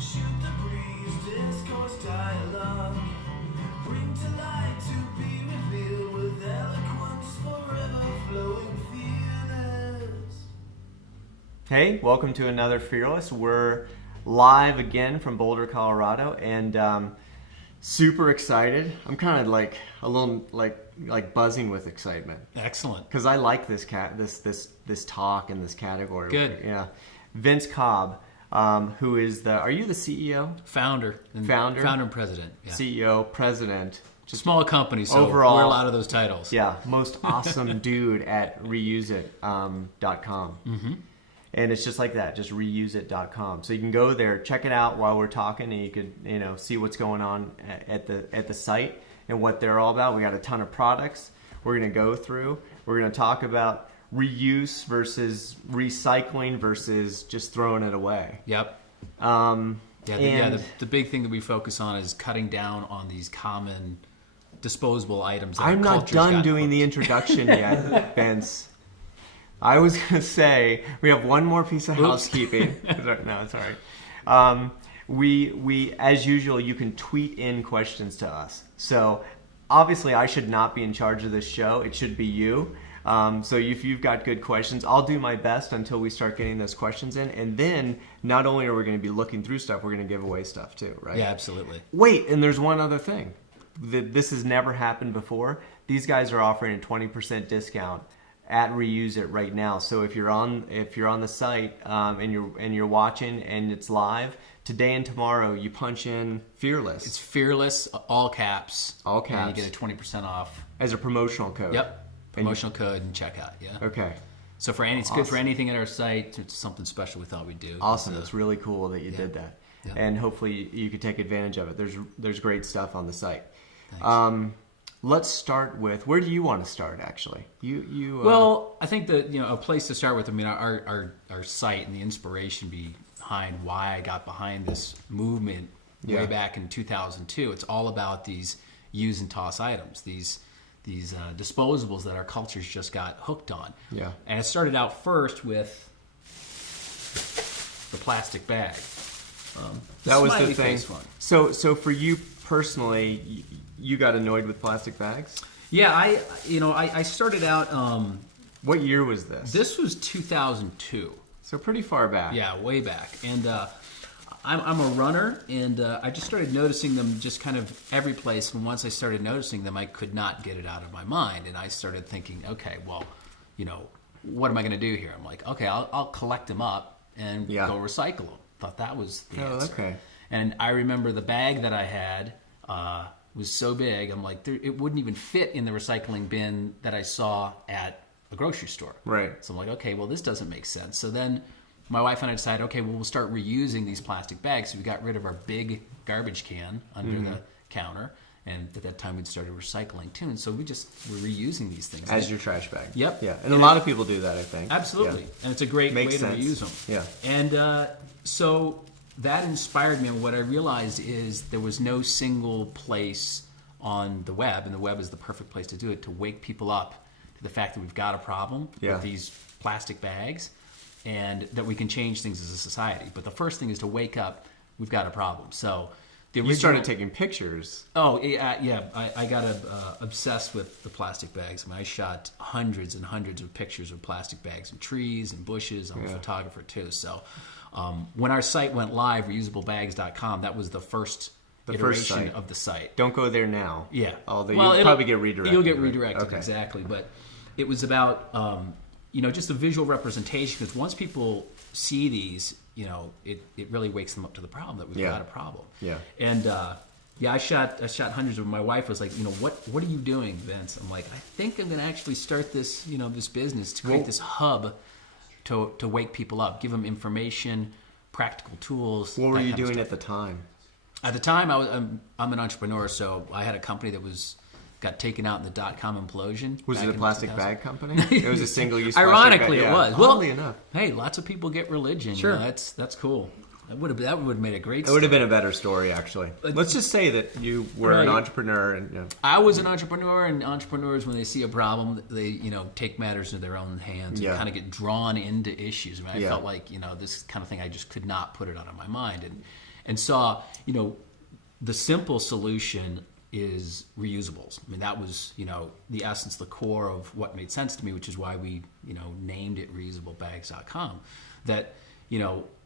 Shoot the breeze, discourse dialogue. Bring to light to be revealed with eloquence forever flowing fearless. Hey, welcome to another Fearless. We're live again from Boulder, Colorado, and super excited. I'm kind of like a little like buzzing with excitement. Excellent. Because I like this talk and this category. Good. Yeah. Vince Cobb, who is are you the CEO? Founder and president. Yeah. CEO, president. Just small company, so overall, wear a lot of those titles. Yeah, most awesome dude at reuseit.com. Mm-hmm. And it's just like that, just reuseit.com. So you can go there, check it out while we're talking, and you could see what's going on at the site and what they're all about. We got a ton of products we're going to go through. We're going to talk about reuse versus recycling versus just throwing it away. Yep. The big thing that we focus on is cutting down on these common disposable items. That I'm not done doing the introduction yet, Vince. I was going to say, we have one more piece of housekeeping. No, it's all right. We, as usual, you can tweet in questions to us. So, obviously, I should not be in charge of this show. It should be you. So, if you've got good questions, I'll do my best until we start getting those questions in. And then, not only are we going to be looking through stuff, we're going to give away stuff too, right? Yeah, absolutely. Wait, and there's one other thing. This has never happened before. These guys are offering a 20% discount at Reuse It right now. So if you're on the site and you're watching and it's live today and tomorrow, you punch in Fearless. It's Fearless, all caps. All caps. And you get a 20% off as a promotional code. Yep. Promotional code and checkout. Yeah. Okay. So it's good for anything at our site. It's something special we thought we'd do. Awesome. It's really cool that you did that. Yeah. And hopefully you could take advantage of it. There's great stuff on the site. Thanks. Let's start with, where do you want to start, actually? Well, I think that a place to start with. I mean, our site and the inspiration behind why I got behind this movement way back in 2002. It's all about these use and toss items, these disposables that our cultures just got hooked on. Yeah. And it started out first with the plastic bag. That was the thing. One. So for you personally, you got annoyed with plastic bags? Yeah, I started out. What year was this? This was 2002. So pretty far back. Yeah, way back. And I'm a runner, and I just started noticing them just kind of every place. And once I started noticing them, I could not get it out of my mind. And I started thinking, okay, well, what am I going to do here? I'm like, okay, I'll collect them up and go recycle them. Thought that was the answer. Okay. And I remember the bag that I had was so big, I'm like, it wouldn't even fit in the recycling bin that I saw at a grocery store. Right. So I'm like, okay, well, this doesn't make sense. So then my wife and I decided, okay, well, we'll start reusing these plastic bags. So we got rid of our big garbage can under the counter. And at that time, we'd started recycling too. And so we're reusing these things. As your trash bag. Yep. Yeah. And a lot of people do that, I think. Absolutely. Yeah. And it's a great way to reuse them. Yeah. And so that inspired me. And what I realized is there was no single place on the web, and the web is the perfect place to do it, to wake people up to the fact that we've got a problem with these plastic bags and that we can change things as a society. But the first thing is to wake up, we've got a problem. So you started taking pictures. Oh, yeah. I got obsessed with the plastic bags. I mean, I shot hundreds and hundreds of pictures of plastic bags and trees and bushes. I'm a photographer too. So when our site went live, reusablebags.com, that was the first iteration of the site. Don't go there now. Yeah. Although you'll probably get redirected. You'll get redirected, okay. Exactly. But it was about, just a visual representation, because once people see these, it really wakes them up to the problem that we've got a problem. Yeah. And I shot hundreds of them. My wife was like, what are you doing, Vince? I'm like, I think I'm going to actually start this, this business to create this hub to wake people up, give them information, practical tools. What were you doing at the time? At the time, I'm an entrepreneur, so I had a company that got taken out in the dot-com implosion. Was it a plastic bag company? It was a single-use plastic Ironically, bag. it was. Oddly enough. Hey, lots of people get religion. Sure. That's cool. That would have made a great story. It would have been a better story, actually. Let's just say that you were an entrepreneur. And I was an entrepreneur, and entrepreneurs, when they see a problem, they take matters into their own hands and kind of get drawn into issues. I mean, I felt like this kind of thing, I just could not put it out of my mind. and saw, the simple solution is reusables. I mean, that was, the essence, the core of what made sense to me, which is why we, named it reusablebags.com. That,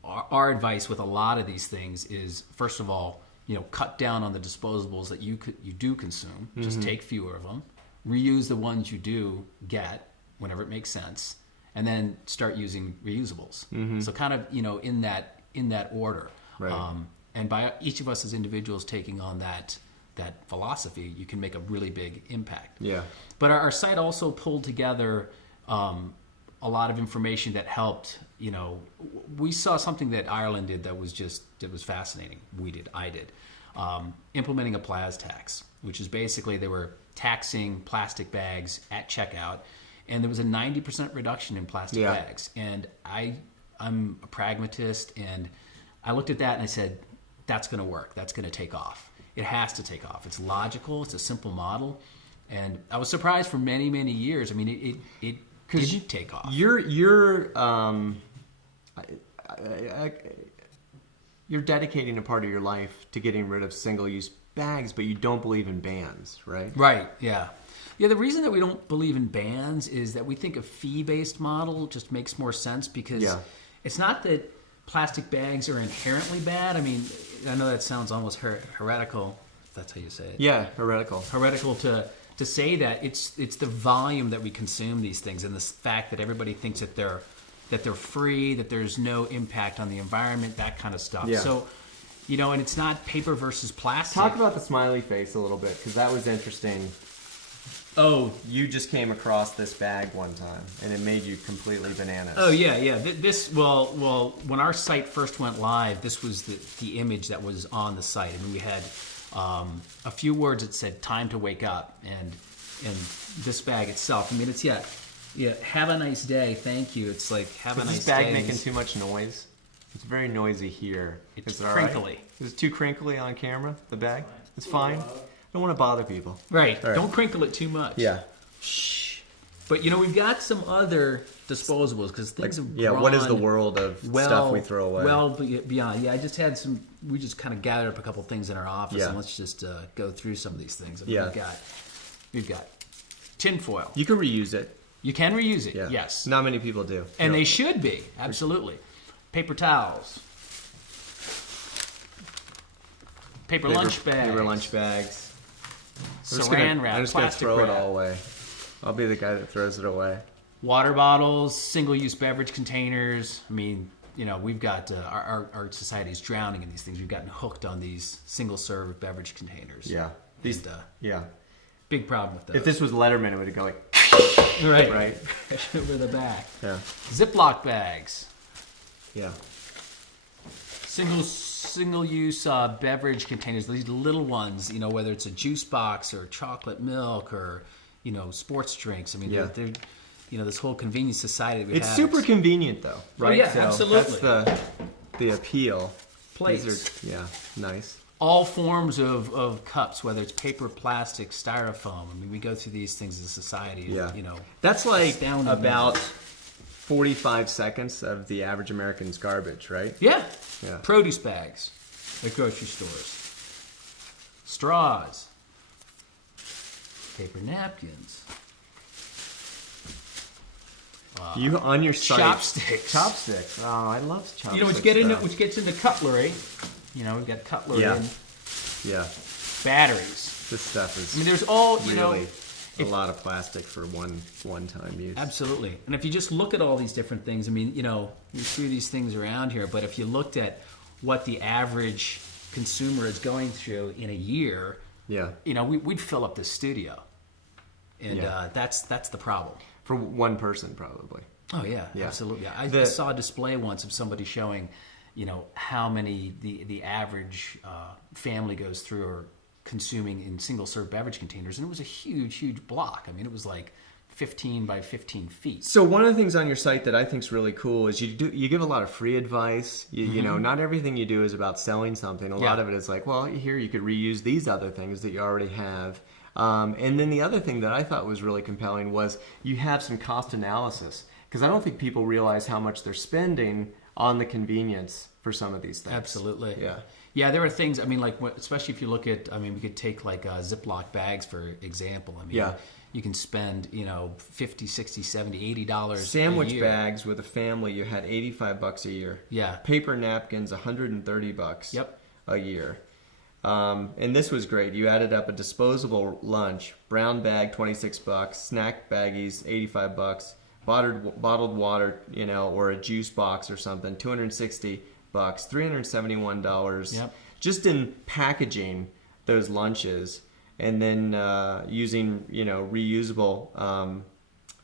our advice with a lot of these things is, first of all, cut down on the disposables that you do consume. Just take fewer of them. Reuse the ones you do get whenever it makes sense, and then start using reusables. So kind of, in that order. Right. And by each of us as individuals taking on that philosophy, you can make a really big impact. Yeah. But our site also pulled together a lot of information that helped. We saw something that Ireland did that was fascinating. I did. Implementing a Plas tax, which is basically they were taxing plastic bags at checkout, and there was a 90% reduction in plastic bags. And I'm a pragmatist, and I looked at that and I said, that's going to work. That's going to take off. It has to take off. It's logical. It's a simple model. And I was surprised for many, many years. I mean, it didn't take off. You're dedicating a part of your life to getting rid of single-use bags, but you don't believe in bans, right? Right, yeah. Yeah, the reason that we don't believe in bans is that we think a fee-based model just makes more sense, because it's not that plastic bags are inherently bad. I mean, I know that sounds almost heretical, if that's how you say it. Yeah, heretical. Heretical to say that. It's the volume that we consume these things, and the fact that everybody thinks that they're free, that there's no impact on the environment, that kind of stuff. Yeah. So, and it's not paper versus plastic. Talk about the smiley face a little bit, because that was interesting. Oh, you just came across this bag one time, and it made you completely bananas. Oh, yeah. Well, when our site first went live, this was the image that was on the site. I mean, we had a few words that said "time to wake up," and this bag itself. I mean, it's have a nice day, thank you. It's like, have a nice day. Is this bag making too much noise? It's very noisy here. It's all crinkly. Right? Is it too crinkly on camera, the bag? It's fine. I don't want to bother people. Right. All right. Don't crinkle it too much. Yeah. Shh. But, we've got some other disposables, because things have grown. What is the world of stuff we throw away? Well, beyond. Yeah, I just had we just kind of gathered up a couple things in our office, and let's just go through some of these things. I mean, we've got tin foil. You can reuse it. You can reuse it, yes. Not many people do. And they should be, absolutely. Paper towels. Paper lunch bags. Paper lunch bags. Saran wrap, I'm just going to plastic throw wrap. it all away. I'll be the guy that throws it away. Water bottles, single-use beverage containers. I mean, we've got our society is drowning in these things. We've gotten hooked on these single-serve beverage containers. Yeah. Big problem with those. If this was Letterman, it would go like... Right. Over the back. Yeah. Ziploc bags. Yeah. Single-use beverage containers. These little ones, whether it's a juice box or chocolate milk or, sports drinks. I mean, they're this whole convenience society that we have. It's super convenient, though, right? Oh, yeah, so absolutely. That's the appeal. Plates. These are, nice. All forms of cups, whether it's paper, plastic, styrofoam. I mean, we go through these things as a society. Yeah. That's like about 45 seconds of the average American's garbage, right? Yeah. Yeah. Produce bags at grocery stores. Straws. Paper napkins. You on your site. Chopsticks. Oh, I love chopsticks. Which gets into cutlery. We've got cutlery in. Yeah. Batteries. This stuff is. I mean, there's all really a lot of plastic for one-time use. Absolutely. And if you just look at all these different things, I mean, we threw these things around here, but if you looked at what the average consumer is going through in a year, we'd fill up this studio, and that's the problem. For one person, probably. Oh yeah. Absolutely. I saw a display once of somebody showing, how many the average family goes through or consuming in single-serve beverage containers, and it was a huge block. I mean, it was like 15 by 15 feet. So one of the things on your site that I think is really cool is you give a lot of free advice. You know, not everything you do is about selling something. A lot of it is like, well, here you could reuse these other things that you already have. And then the other thing that I thought was really compelling was you have some cost analysis, because I don't think people realize how much they're spending on the convenience for some of these things. Absolutely. Yeah. Yeah, there are things, I mean, like, especially if you look at, I mean, we could take like Ziploc bags, for example. I mean, Yeah. you can spend, $50, $60, $70, $80 Sandwich a year. bags with a family, you had $85 a year. Yeah. Paper napkins, $130 Yep. a year. And this was great. You added up a disposable lunch, brown bag, $26, snack baggies, $85, bottled water, or a juice box or something, $260, $371. Yep. Just in packaging those lunches, and then using, reusable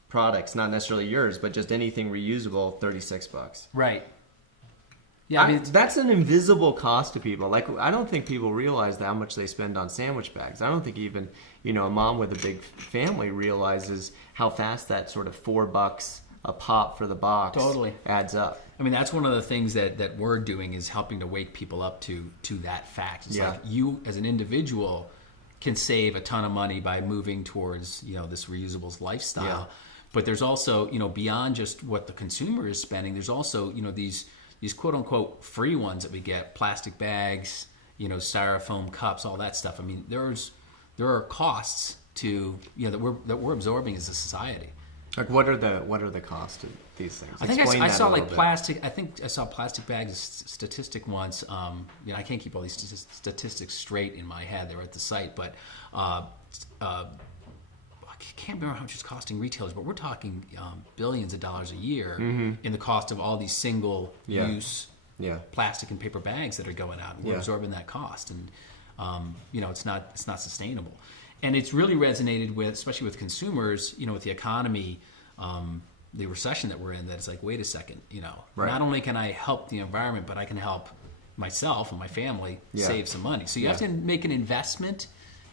products, not necessarily yours, but just anything reusable, $36. Right. Yeah, I mean, that's an invisible cost to people. Like, I don't think people realize how much they spend on sandwich bags. I don't think even, a mom with a big family realizes how fast that sort of $4 a pop for the box Totally adds up. I mean, that's one of the things that we're doing, is helping to wake people up to that fact. It's like you, as an individual, can save a ton of money by moving towards, this reusables lifestyle. Yeah. But there's also, beyond just what the consumer is spending, there's also, these quote unquote free ones that we get, plastic bags, styrofoam cups, all that stuff. I mean, there are costs to, that we're absorbing as a society. Like, what are the costs of these things? I think Explain I that saw a little bit. plastic. I think I saw plastic bags statistic once. I can't keep all these statistics straight in my head. They were at the site, but I can't remember how much it's costing retailers. But we're talking billions of dollars a year in the cost of all these single use plastic and paper bags that are going out. And we're absorbing that cost, and it's not sustainable. And it's really resonated with, especially with consumers, with the economy, the recession that we're in, that it's like, wait a second, not only can I help the environment, but I can help myself and my family save some money. So you have to make an investment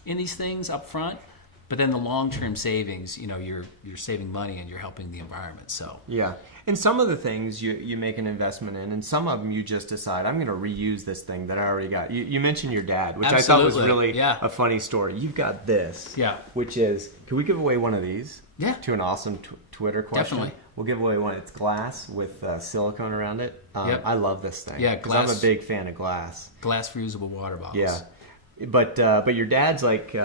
in these things up front, but then the long-term savings, you're saving money and you're helping the environment. So and some of the things you make an investment in, and some of them you just decide, I'm going to reuse this thing that I already got. You mentioned your dad, which Absolutely. I thought was really a funny story. You've got this, which is, can we give away one of these? Yeah. To an awesome Twitter question. Definitely. We'll give away one. It's glass with silicone around it. I love this thing. Yeah, because glass. I'm a big fan of glass. Glass reusable water bottles. Yeah, but your dad's like,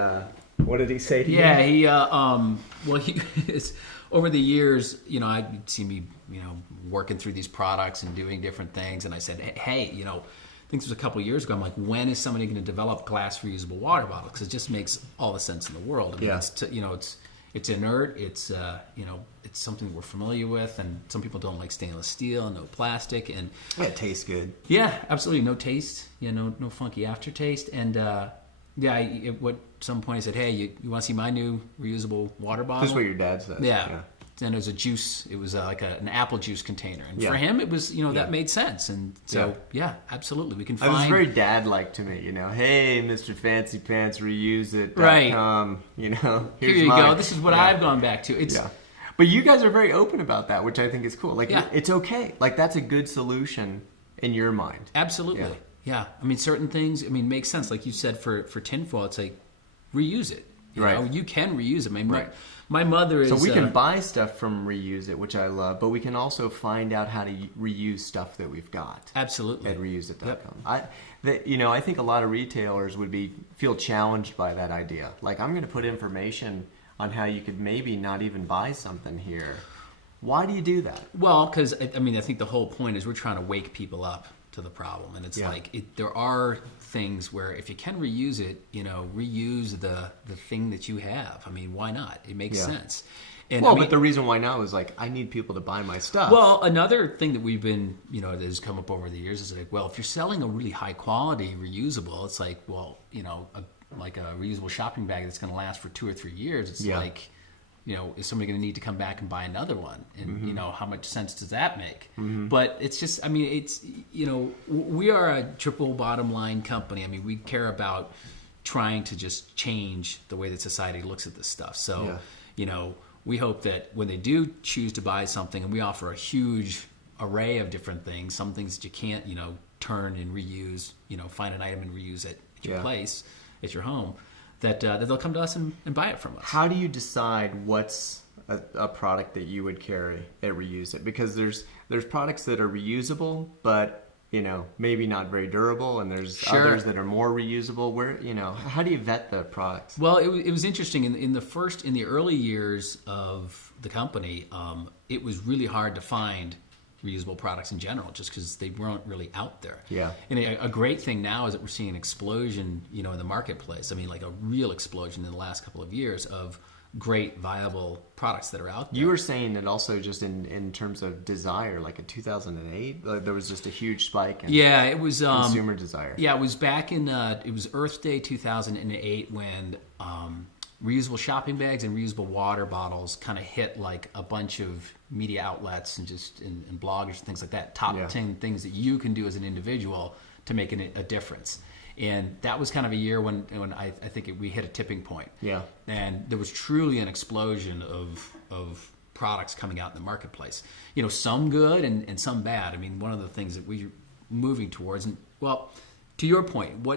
what did he say to you? Yeah, he is, over the years, I'd see me, working through these products and doing different things, and I said, hey, I think it was a couple of years ago, I'm like, when is somebody going to develop glass reusable water bottles? Because it just makes all the sense in the world. I mean, it's inert, it's something that we're familiar with, and some people don't like stainless steel and no plastic, and it tastes good. Yeah, absolutely, no taste, no funky aftertaste, and at some point I said, hey, you want to see my new reusable water bottle? That's what your dad said. Yeah. And it was a juice. It was like an apple juice container, and for him, it was that made sense. And so absolutely, we can find. It was very dad-like to me. Hey, Mr. Fancy Pants, reuse it. Right. Here's Here you mine. go. This is what I've gone back to. It's But you guys are very open about that, which I think is cool. Like it's okay. Like that's a good solution in your mind. Absolutely. Yeah. I mean, certain things. I mean, make sense. Like you said, for tinfoil, it's like reuse it. You know, you can reuse it. I mean, my mother is. So we can buy stuff from Reuse It, which I love, but we can also find out how to reuse stuff that we've got. Absolutely. At reuseit.com. I think a lot of retailers would feel challenged by that idea. Like, I'm going to put information on how you could maybe not even buy something here. Why do you do that? Well, because I think the whole point is we're trying to wake people up to the problem, and it's there are things where if you can reuse it, reuse the thing that you have. I mean, why not? It makes sense. And but the reason why now is like I need people to buy my stuff. Well, another thing that we've been, that has come up over the years is like, well, if you're selling a really high quality reusable, it's like, well, like a reusable shopping bag that's going to last for 2 or 3 years. It's like, is somebody going to need to come back and buy another one? And, how much sense does that make? But it's just, I mean, it's, we are a triple bottom line company. I mean, we care about trying to just change the way that society looks at this stuff. So, we hope that when they do choose to buy something, and we offer a huge array of different things, some things that you can't, turn and reuse, find an item and reuse it at your place, at your home, that they'll come to us and buy it from us. How do you decide what's a product that you would carry at Reuse It? Because there's products that are reusable, but maybe not very durable, and there's others that are more reusable. Where, how do you vet the products? Well, it was interesting in the early years of the company. It was really hard to find reusable products in general, just because they weren't really out there. Yeah. And a great thing now is that we're seeing an explosion, in the marketplace. I mean, like a real explosion in the last couple of years of great, viable products that are out there. You were saying that also just in terms of desire, like in 2008, there was just a huge spike in it was consumer desire. Yeah, it was back in, it was Earth Day 2008 when reusable shopping bags and reusable water bottles kind of hit like a bunch of media outlets and just in bloggers and things like that. Top 10 things that you can do as an individual to make a difference. And that was kind of a year when I think we hit a tipping point. Yeah. And there was truly an explosion of products coming out in the marketplace. Some good and some bad. I mean, one of the things that we're moving towards, and well, to your point,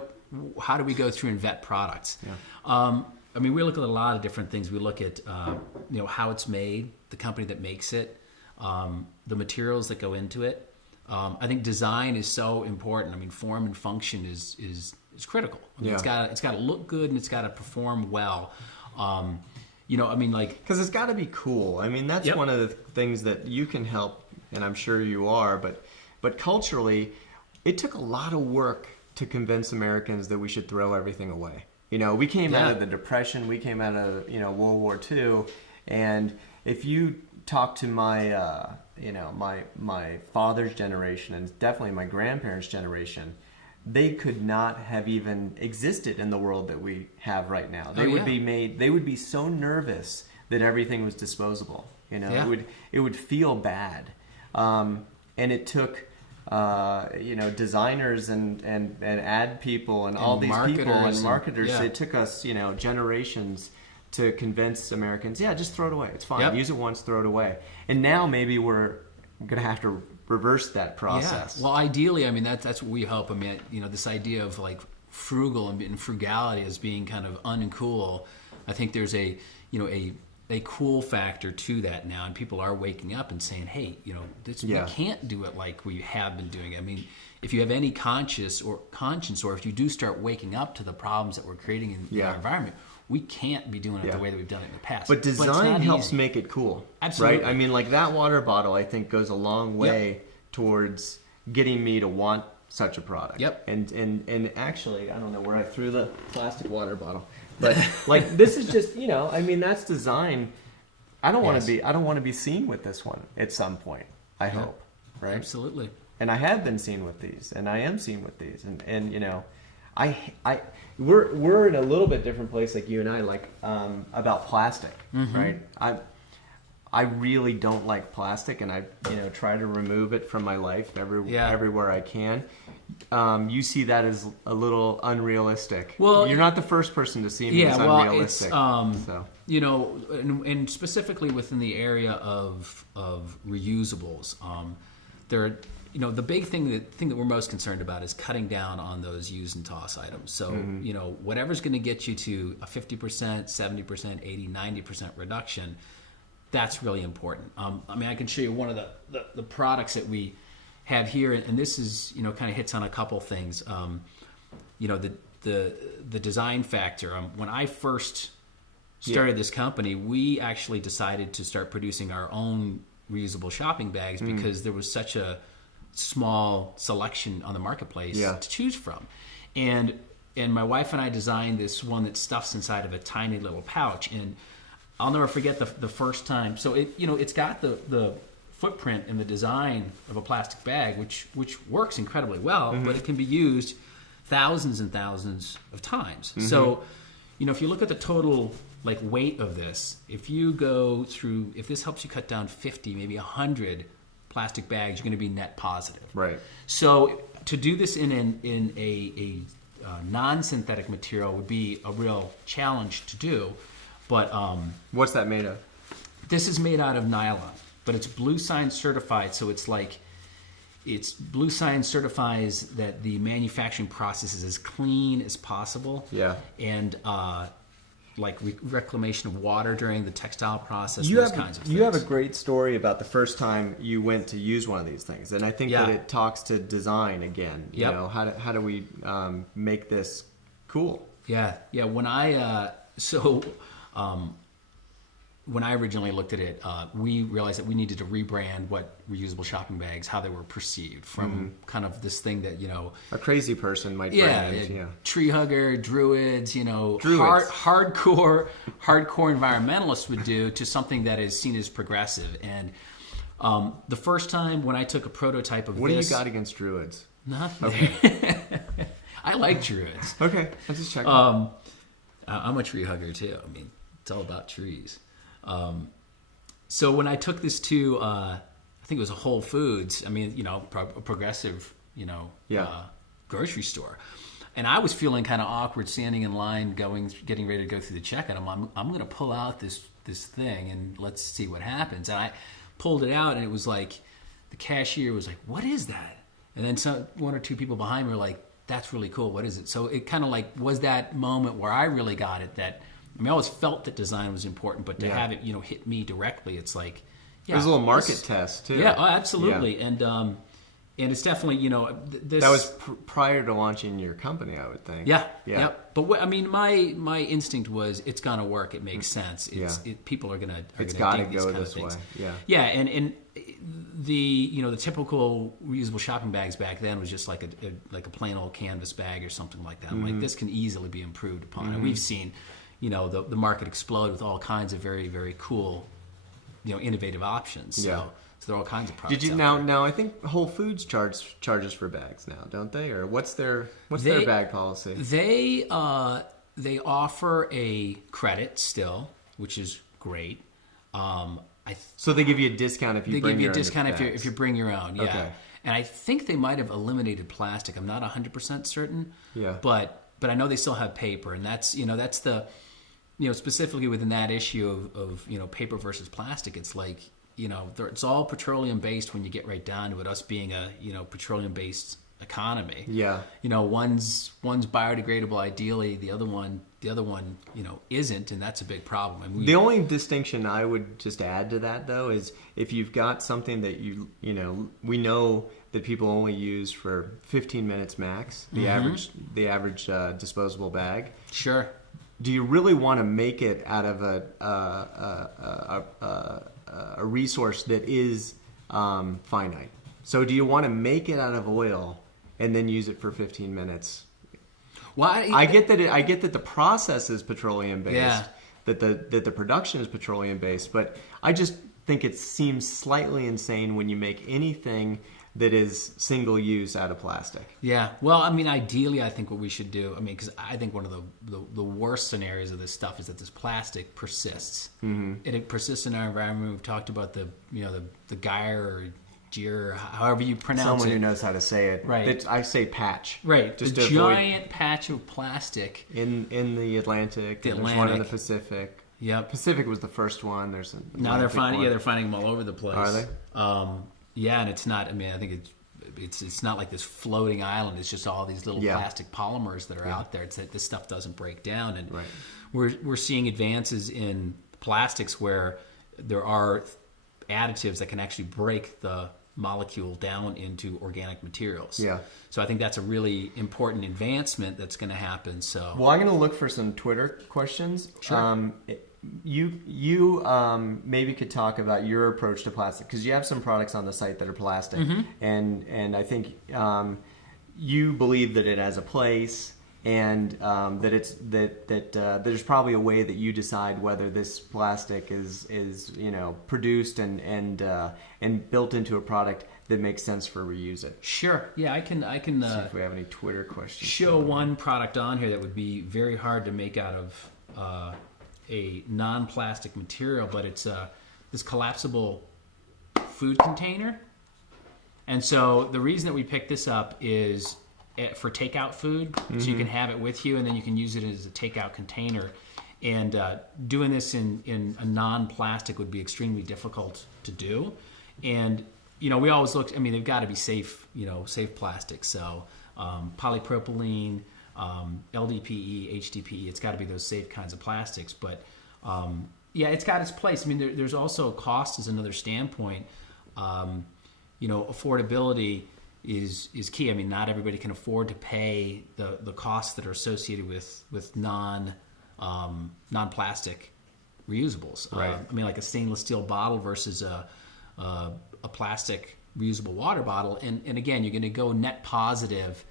how do we go through and vet products? Yeah. I mean, we look at a lot of different things. We look at, how it's made, the company that makes it, the materials that go into it. I think design is so important. I mean, form and function is critical. I mean, it's got to look good and it's got to perform well. Because it's got to be cool. I mean, that's one of the things that you can help, and I'm sure you are. But culturally, it took a lot of work to convince Americans that we should throw everything away. We came out of the Depression. We came out of World War II, and if you talk to my my father's generation and definitely my grandparents' generation, they could not have even existed in the world that we have right now. They would be so nervous that everything was disposable. It would feel bad, and it took designers and ad people and all these people and marketers. It took us generations to convince Americans, just throw it away. It's fine. Yep. Use it once, throw it away. And now maybe we're going to have to reverse that process. Yeah. Well, ideally, I mean, that's what we hope. I mean, this idea of like frugal and frugality as being kind of uncool. I think there's a cool factor to that now, and people are waking up and saying, hey, we can't do it like we have been doing it. I mean, if you have any conscience, or if you do start waking up to the problems that we're creating in our environment, we can't be doing it the way that we've done it in the past. But design helps make it cool. Absolutely. Right? I mean, like that water bottle, I think, goes a long way towards getting me to want such a product. Yep. And actually, I don't know where I threw the plastic water bottle, but like this is just, I mean, that's design. I don't want to be seen with this one at some point. I hope, right? Absolutely. And I have been seen with these, and I am seen with these, and we're in a little bit different place, like you and I, like about plastic, right? I really don't like plastic, and I try to remove it from my life everywhere I can. You see that as a little unrealistic. Well, you're not the first person to see me as unrealistic. And specifically within the area of reusables, there. The big thing that we're most concerned about is cutting down on those use and toss items. So, whatever's going to get you to a 50%, 70%, 80, 90% reduction, that's really important. I mean, I can show you one of the products that we have here, and this is, kind of hits on a couple things. The design factor. When I first started this company, we actually decided to start producing our own reusable shopping bags because there was such a small selection on the marketplace to choose from, and my wife and I designed this one that stuffs inside of a tiny little pouch, and I'll never forget the first time. So it's got the footprint and the design of a plastic bag, which works incredibly well, but it can be used thousands and thousands of times. So if you look at the total like weight of this, if this helps you cut down 50, maybe 100 plastic bags, you're going to be net positive. Right. So to do this in a non-synthetic material would be a real challenge to do. But what's that made of? This is made out of nylon, but it's Blue Sign certified. So Blue Sign certifies that the manufacturing process is as clean as possible. Yeah. And like reclamation of water during the textile process. You those have kinds of things. you have a great story about the first time you went to use one of these things, and I think Yeah. that it talks to design again. You Yep. know, how do we make this cool? Yeah. When when I originally looked at it, we realized that we needed to rebrand what reusable shopping bags, how they were perceived from kind of this thing that, A crazy person might yeah, brand. tree hugger, druids, Druids. hardcore environmentalists would do to something that is seen as progressive. And the first time when I took a prototype of What this, do you got against druids? nothing. Okay. I like druids. Okay, I'm just checking. I'm a tree hugger too. I mean, it's all about trees. So when I took this to, I think it was a Whole Foods. I mean, a progressive, grocery store, and I was feeling kind of awkward standing in line, getting ready to go through the checkout. I'm going to pull out this thing and let's see what happens. And I pulled it out, and it was like the cashier was like, "What is that?" And then one or two people behind me were like, "That's really cool. What is it?" So it kind of like was that moment where I really got it. That I always felt that design was important, but to have it, hit me directly, it's like, It was a little market test too. Yeah, absolutely, Yeah. and it's definitely, this. That was prior to launching your company, I would think. Yeah. But my instinct was it's gonna work. It makes sense. People are gonna got to dig these go kind of this way. things. Yeah. Yeah, and the typical reusable shopping bags back then was just like a plain old canvas bag or something like that. I'm like, this can easily be improved upon. And we've seen, the market explode with all kinds of very, very cool, innovative options. So, Yeah. so there are all kinds of products. Did you out there. now? I think Whole Foods charges for bags now, don't they? Or what's their bag policy? They offer a credit still, which is great. So they give you a discount if you They bring give you your a own discount if bags. you bring your own. Yeah. Okay. And I think they might have eliminated plastic. I'm not 100% certain. Yeah. But I know they still have paper, and that's the specifically within that issue of paper versus plastic. It's like it's all petroleum based when you get right down to it. Us being a petroleum based economy. Yeah. One's biodegradable ideally, the other one isn't, and that's a big problem. And The only distinction I would just add to that, though, is if you've got something that we know that people only use for 15 minutes max, the average disposable bag. Sure. Do you really want to make it out of a resource that is finite? So do you want to make it out of oil and then use it for 15 minutes? Well, I get that the process is petroleum based, Yeah. that the production is petroleum based, but I just think it seems slightly insane when you make anything that is single use out of plastic. Yeah. Well, ideally, I think what we should do, because I think one of the worst scenarios of this stuff is that this plastic persists. Mm-hmm. And it persists in our environment. We've talked about the gyre or gyre, however you pronounce Someone it. who knows how to say it. Right. I say patch. Right. Just the to avoid giant patch of plastic. in the Atlantic. The and there's one in the Atlantic. Pacific. Yep. Pacific was the first one. There's Now they're finding one. they're finding them all over the place. Are they? Yeah, and it's not. I think it's not like this floating island. It's just all these little plastic polymers that are out there. It's that this stuff doesn't break down, and Right. we're seeing advances in plastics where there are additives that can actually break the molecule down into organic materials. Yeah. So I think that's a really important advancement that's going to happen. So Well, I'm going to look for some Twitter questions. Sure. You maybe could talk about your approach to plastic, because you have some products on the site that are plastic, and I think you believe that it has a place, and that there's probably a way that you decide whether this plastic is produced and built into a product that makes sense for reuse it. sure, yeah, I can See if we have any Twitter questions. show one product on here that would be very hard to make out of a non-plastic material, but it's this collapsible food container. And so the reason that we picked this up is for takeout food, so you can have it with you, and then you can use it as a takeout container. And doing this in a non-plastic would be extremely difficult to do. And we always looked. They've got to be safe, safe plastic. So polypropylene, LDPE, HDPE. It's got to be those safe kinds of plastics. But yeah, it's got its place. I mean, there's also cost as another standpoint. Affordability is key. I mean, not everybody can afford to pay the costs that are associated with non-plastic reusables. Right. I mean, like a stainless steel bottle versus a plastic reusable water bottle. And again, you're going to go net positive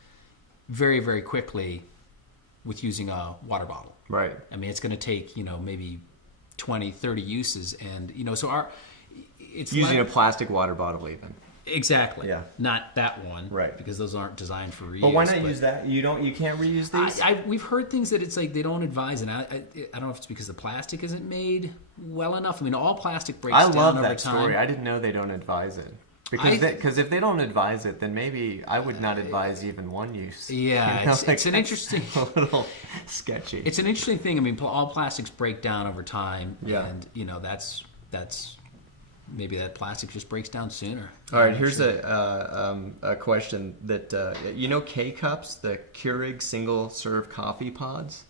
very, very quickly with using a water bottle. Right. I mean, it's going to take, maybe 20, 30 uses. And, so it's Using a plastic water bottle even. Exactly. Yeah. Not that one. Right. Because those aren't designed for reuse. But why not use that? You can't reuse these? We've heard things that it's like they don't advise, and I don't know if it's because the plastic isn't made well enough. I mean, all plastic breaks down over time. I love that story. I didn't know they don't advise it. Because if they don't advise it, then maybe I would not advise even one use. Yeah, it's an interesting... a little sketchy. It's an interesting thing. I mean, all plastics break down over time, yeah. And that's maybe that plastic just breaks down sooner. All right, here's a question that K-Cups, the Keurig single-serve coffee pods?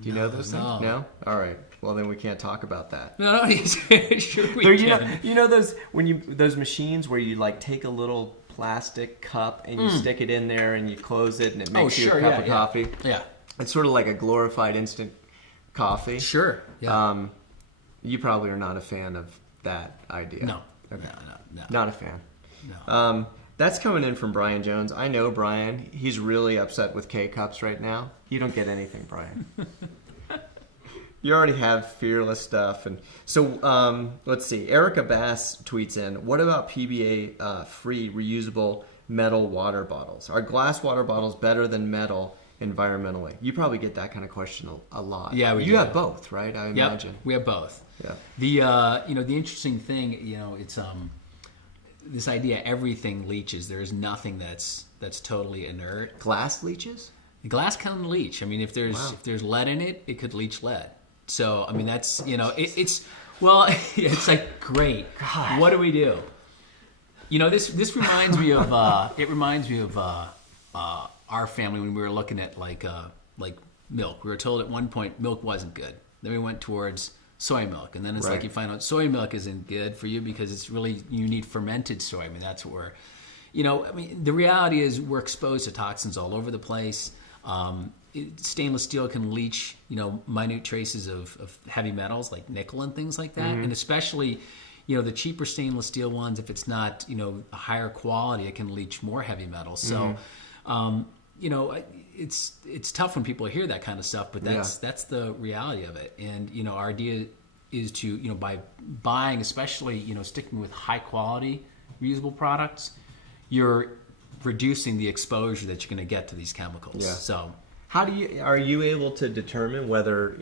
Do you know those things? No? All right. Well, then we can't talk about that. No, sure we can. You know those machines where you like take a little plastic cup and you stick it in there and you close it and it makes you a cup of coffee? Yeah. It's sort of like a glorified instant coffee. Sure. Yeah. You probably are not a fan of that idea. No. Okay. No. Not a fan. No. That's coming in from Brian Jones. I know Brian. He's really upset with K-Cups right now. You don't get anything, Brian. You already have Fearless stuff. And so let's see. Erica Bass tweets in, what about PBA-free reusable metal water bottles? Are glass water bottles better than metal environmentally? You probably get that kind of question a lot. Yeah, you have both, right? I imagine. We have both. Yeah. The interesting thing, it's this idea everything leaches. There is nothing that's totally inert. Glass leaches? The glass can leach. I mean, if there's lead in it, it could leach lead. So I mean, that's it's like great. God. What do we do? This reminds me of our family when we were looking at like milk. We were told at one point milk wasn't good. Then we went towards soy milk, and then it's like you find out soy milk isn't good for you because you need fermented soy. I mean, that's where, the reality is we're exposed to toxins all over the place. Stainless steel can leach, minute traces of heavy metals like nickel and things like that, and especially, the cheaper stainless steel ones, if it's not, a higher quality, it can leach more heavy metals. So, it's tough when people hear that kind of stuff, but that's the reality of it. And our idea is to by buying, especially sticking with high quality reusable products, you're reducing the exposure that you're going to get to these chemicals. Yeah. So are you able to determine whether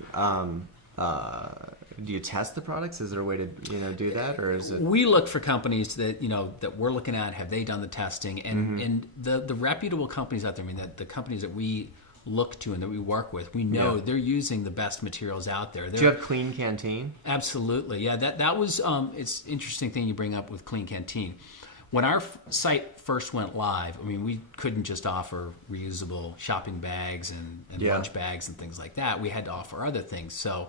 do you test the products? Is there a way to do that, or is it? We look for companies that that we're looking at. Have they done the testing? And the reputable companies out there. I mean, the companies that we look to and that we work with, we know they're using the best materials out there. Do you have Clean Canteen? Absolutely, yeah. That was it's interesting thing you bring up with Clean Canteen. When our site first went live, I mean, we couldn't just offer reusable shopping bags and lunch bags and things like that. We had to offer other things. So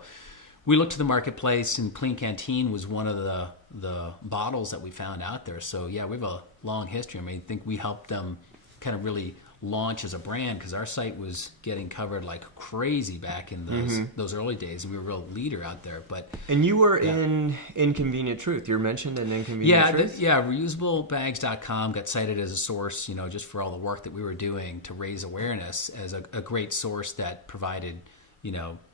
we looked to the marketplace, and Clean Canteen was one of the bottles that we found out there. So, yeah, we have a long history. I mean, I think we helped them kind of really launch as a brand because our site was getting covered like crazy back in those early days, and we were a real leader out there. And you were in Inconvenient Truth. You were mentioned in Inconvenient Truth? Reusablebags.com got cited as a source, just for all the work that we were doing to raise awareness as a great source that provided,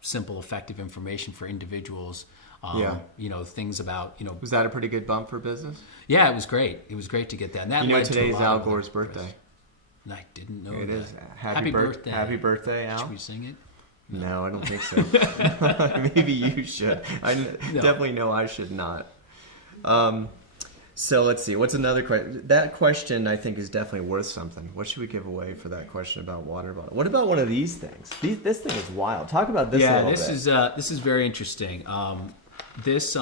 simple, effective information for individuals. Things about, Was that a pretty good bump for business? Yeah, it was great. It was great to get that. And that led today's to Al Gore's birthday. I didn't know it that. Is. Happy birthday. Happy birthday, Al. Should we sing it? No, I don't think so. Maybe you should. I definitely know I should not. So let's see. What's another question? That question, I think, is definitely worth something. What should we give away for that question about water bottle? What about one of these things? This thing is wild. Talk about this a little bit. This is very interesting. This is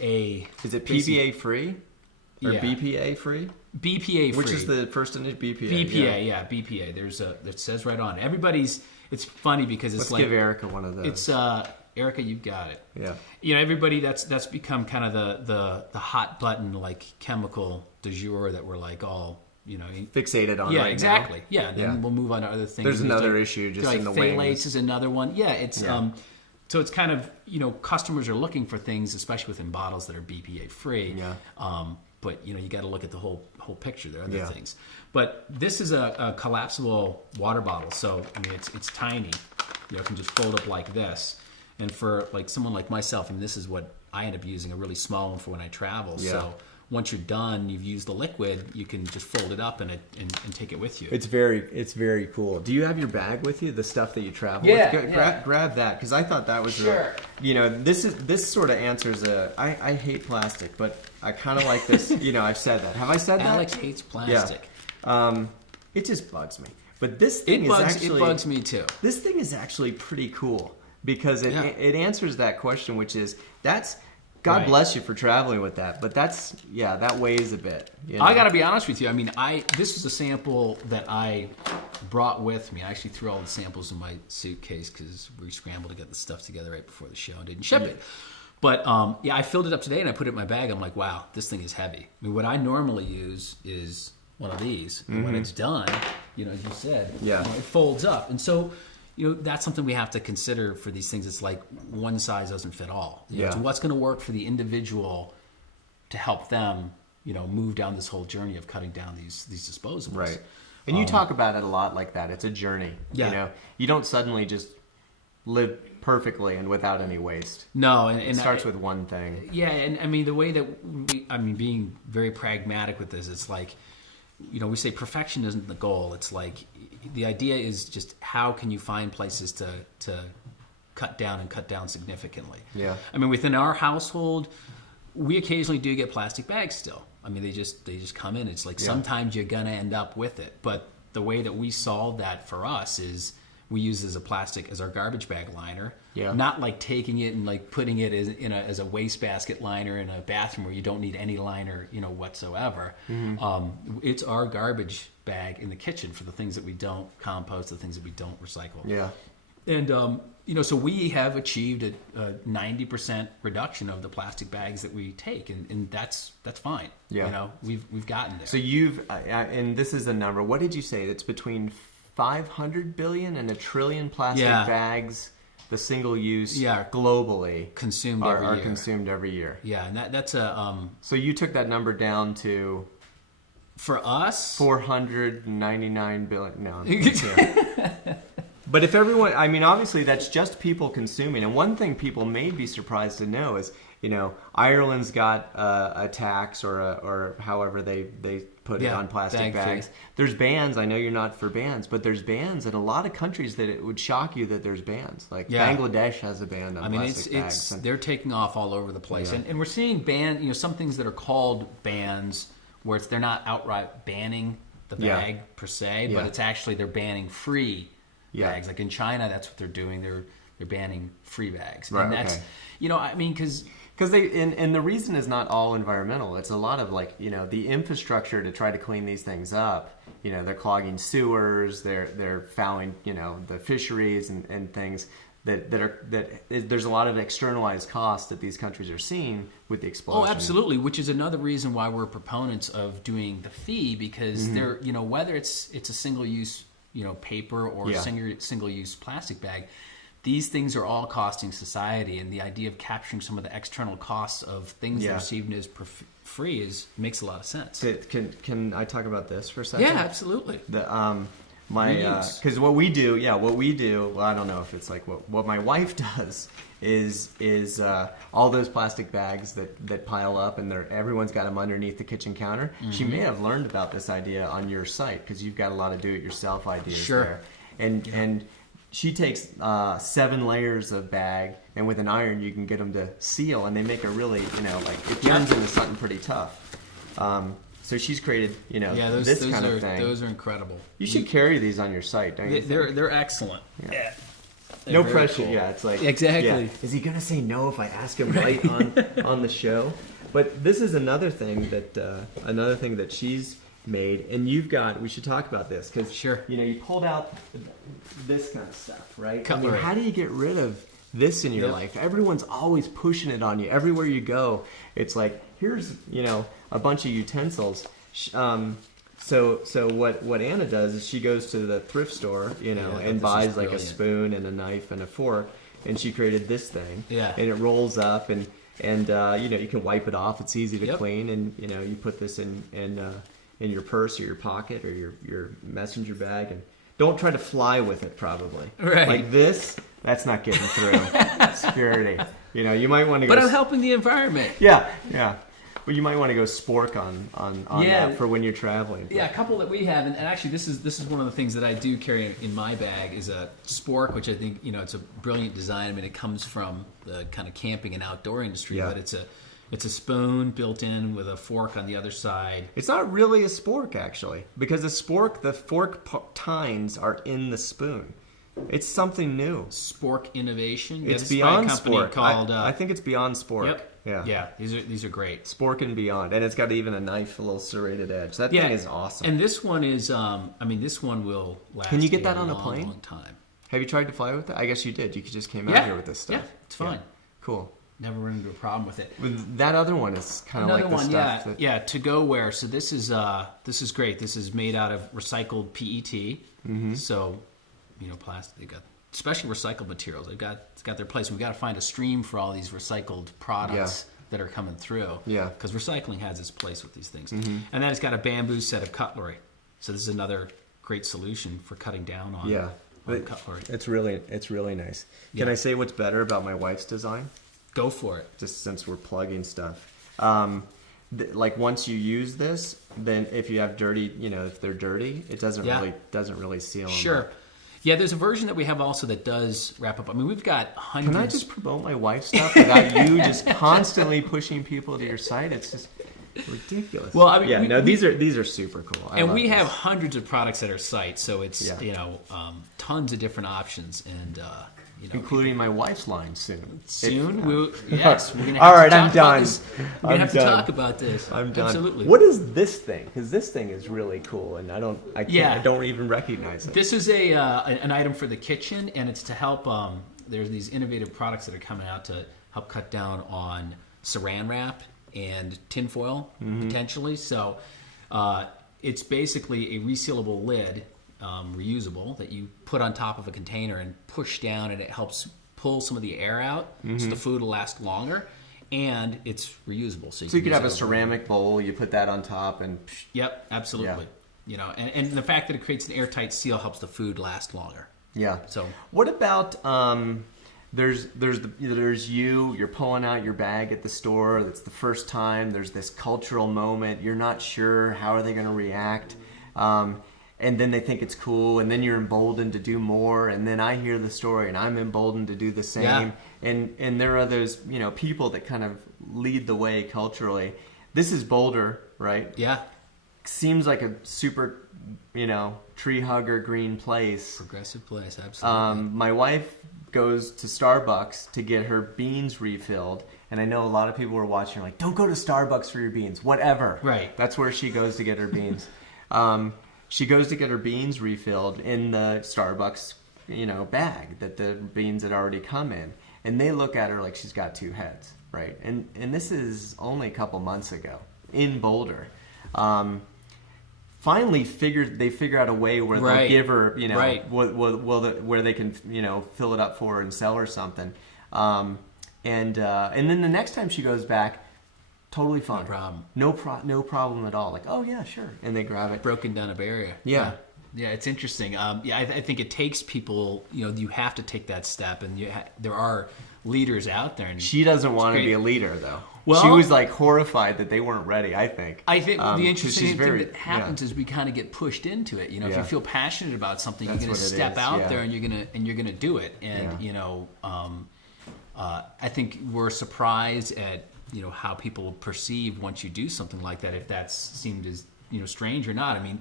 a... Is it PBA free? Or BPA free? BPA free. Which is the first initial BPA? BPA, yeah, BPA. It says right on it. It's funny because it's Let's give Erica one of those. It's Erica, you got it. Yeah. Everybody that's become kind of the hot button like chemical du jour that we're like all fixated on. Yeah, right exactly. now. Yeah, then we'll move on to other things. There's another issue just like in the phthalates wings. is another one. Yeah, it's so it's kind of customers are looking for things, especially within bottles that are BPA free. Yeah. But you got to look at the whole picture. There are other things. But this is a collapsible water bottle, so it's tiny. It can just fold up like this. And for like someone like myself, this is what I end up using, a really small one for when I travel. Yeah. So once you're done, you've used the liquid, you can just fold it up and take it with you. It's very cool. Do you have your bag with you? The stuff that you travel Yeah, with? Grab that, because I thought that was Sure. This sort of answers I hate plastic, but I kind of like this. I've said that. Have I said that? Alex hates plastic. Yeah. It just bugs me. But this thing It bugs me too. This thing is actually pretty cool because it answers that question, which is God bless you for traveling with that, but that weighs a bit. I got to be honest with you. This was a sample that I brought with me. I actually threw all the samples in my suitcase because we scrambled to get the stuff together right before the show and didn't ship it. But I filled it up today and I put it in my bag. I'm like, wow, this thing is heavy. What I normally use is one of these. And when it's done, as you said, it folds up. And so, that's something we have to consider for these things. It's like one size doesn't fit all. So what's going to work for the individual to help them, move down this whole journey of cutting down these disposables. Right. And you talk about it a lot like that. It's a journey. Yeah. You don't suddenly just live perfectly and without any waste. No. It starts with one thing. Yeah. And the way that being very pragmatic with this, it's like, we say perfection isn't the goal. It's like the idea is just how can you find places to cut down significantly. Yeah. Within our household, we occasionally do get plastic bags still. They just come in. It's like sometimes you're gonna end up with it. But the way that we solve that for us is we use it as our garbage bag liner. Yeah. Not like taking it and like putting it as a wastebasket liner in a bathroom where you don't need any liner, whatsoever. Mm-hmm. It's our garbage bag in the kitchen for the things that we don't compost, the things that we don't recycle. Yeah. And so we have achieved a 90% reduction of the plastic bags that we take, and that's fine. Yeah. We've gotten there. So you've and this is a number. What did you say? It's between 500 billion and a trillion plastic bags, the single use globally are consumed every year. Yeah, and that's a so you took that number down to for us 499 billion. No, I'm kidding. But if everyone, obviously that's just people consuming. And one thing people may be surprised to know is, Ireland's got a tax or however they put it on plastic bags. There's bans. I know you're not for bans, but there's bans in a lot of countries that it would shock you that there's bans. Like Bangladesh has a ban on plastic bags. They're taking off all over the place. Yeah. And we're seeing some things that are called bans where they're not outright banning the bag per se, but it's actually they're banning free bags. Like in China, that's what they're doing. They're banning free bags. Right, and that's, because they and the reason is not all environmental. It's a lot of the infrastructure to try to clean these things up. They're clogging sewers. They're fouling the fisheries and things that there's a lot of externalized costs that these countries are seeing with the explosion. Oh, absolutely. Which is another reason why we're proponents of doing the fee, because they're whether it's a single use paper or single use plastic bag. These things are all costing society, and the idea of capturing some of the external costs of things that are received as free makes a lot of sense. Can I talk about this for a second? Yeah, absolutely. Because what we do, well, I don't know if it's like what my wife does is all those plastic bags that pile up and everyone's got them underneath the kitchen counter. Mm-hmm. She may have learned about this idea on your site because you've got a lot of do-it-yourself ideas there. And she takes 7 layers of bag, and with an iron you can get them to seal, and they make a really, it turns into something pretty tough. So she's created, this kind of thing. Those are incredible. You should carry these on your site, don't you? They're excellent. Yeah. No pressure. Cool. Yeah, it's like exactly. Yeah. Is he gonna say no if I ask him on the show? But this is another thing that she's made, and we should talk about this because Sure. you pulled out this kind of stuff, right? Cutlery. How do you get rid of this in your life? Everyone's always pushing it on you. Everywhere you go, it's like, here's a bunch of utensils. So what Anna does is she goes to the thrift store, and buys like a spoon and a knife and a fork, and she created this thing. Yeah. And it rolls up, and you can wipe it off. It's easy to clean, and you put this in your purse or your pocket or your messenger bag, and don't try to fly with it. Probably right. Like this, that's not getting through security. You might want to go. But I'm helping the environment. Yeah. Well, you might want to go spork on that for when you're traveling. Yeah, a couple that we have, and actually this is one of the things that I do carry in my bag is a spork, which I think it's a brilliant design. I mean, it comes from the kind of camping and outdoor industry, but it's a spoon built in with a fork on the other side. It's not really a spork actually, because the fork tines are in the spoon. It's something new. Spork innovation. It's beyond by a company spork. called. I think it's beyond spork. Yep. Yeah. These are great. Spork and beyond, and it's got even a knife, a little serrated edge. That thing is awesome. And this one is. This one will last. Can you get that on a plane? Long time. Have you tried to fly with it? I guess you did. You just came out here with this stuff. Yeah, it's fine. Cool. Never run into a problem with it. That other one is kind of like the stuff. To go where. So this is great. This is made out of recycled PET. Mm-hmm. So, plastic. They got especially recycled materials. It's got their place. We've got to find a stream for all these recycled products that are coming through. Yeah. Because recycling has its place with these things. Mm-hmm. And then it's got a bamboo set of cutlery. So this is another great solution for cutting down on cutlery. It's really nice. Can I say what's better about my wife's design? Go for it. Just since we're plugging stuff. Like once you use this, then if you have dirty, if they're dirty, it doesn't really seal them. Sure. Yeah, there's a version that we have also that does wrap up. I mean, we've got hundreds. Can I just promote my wife's stuff without you just constantly pushing people to your site? It's just ridiculous. Well, I mean, these are super cool. And we have hundreds of products at our site, so it's tons of different options, and including my wife's line soon. We're gonna have all right, to I'm done. We're gonna have to talk about this. I'm done. Absolutely. What is this thing? Because this thing is really cool, and I don't even recognize it. This is an item for the kitchen, and it's to help. There's these innovative products that are coming out to help cut down on Saran wrap and tinfoil potentially. So it's basically a resealable lid. Reusable that you put on top of a container and push down, and it helps pull some of the air out, so the food will last longer, and it's reusable. So you could have a ceramic bowl, you put that on top, and yep, absolutely. Yeah. And the fact that it creates an airtight seal helps the food last longer. Yeah. So what about there's you're pulling out your bag at the store. That's the first time. There's this cultural moment. You're not sure how are they going to react. And then they think it's cool, and then you're emboldened to do more, and then I hear the story, and I'm emboldened to do the same. Yeah. And there are those people that kind of lead the way culturally. This is Boulder, right? Yeah. Seems like a super, tree hugger green place. Progressive place, absolutely. My wife goes to Starbucks to get her beans refilled, and I know a lot of people were watching like, don't go to Starbucks for your beans, whatever. Right. That's where she goes to get her beans. She goes to get her beans refilled in the Starbucks, bag that the beans had already come in. And they look at her like she's got two heads, right? And this is only a couple months ago in Boulder. Finally they figure out a way where they'll give her, where they can, fill it up for her and sell her something. And then the next time she goes back, totally fine. No problem at all. Like, oh yeah, sure. And they grab it. Broken down a barrier. Yeah. Yeah, it's interesting. I think it takes people, you have to take that step, and there are leaders out there. And she doesn't want to be a leader, though. Well, she was like horrified that they weren't ready, I think. The interesting thing that happens is we kind of get pushed into it. If you feel passionate about something, you're going to step out there and you're going to do it. And I think we're surprised at how people perceive once you do something like that, if that's seemed as strange or not. I mean,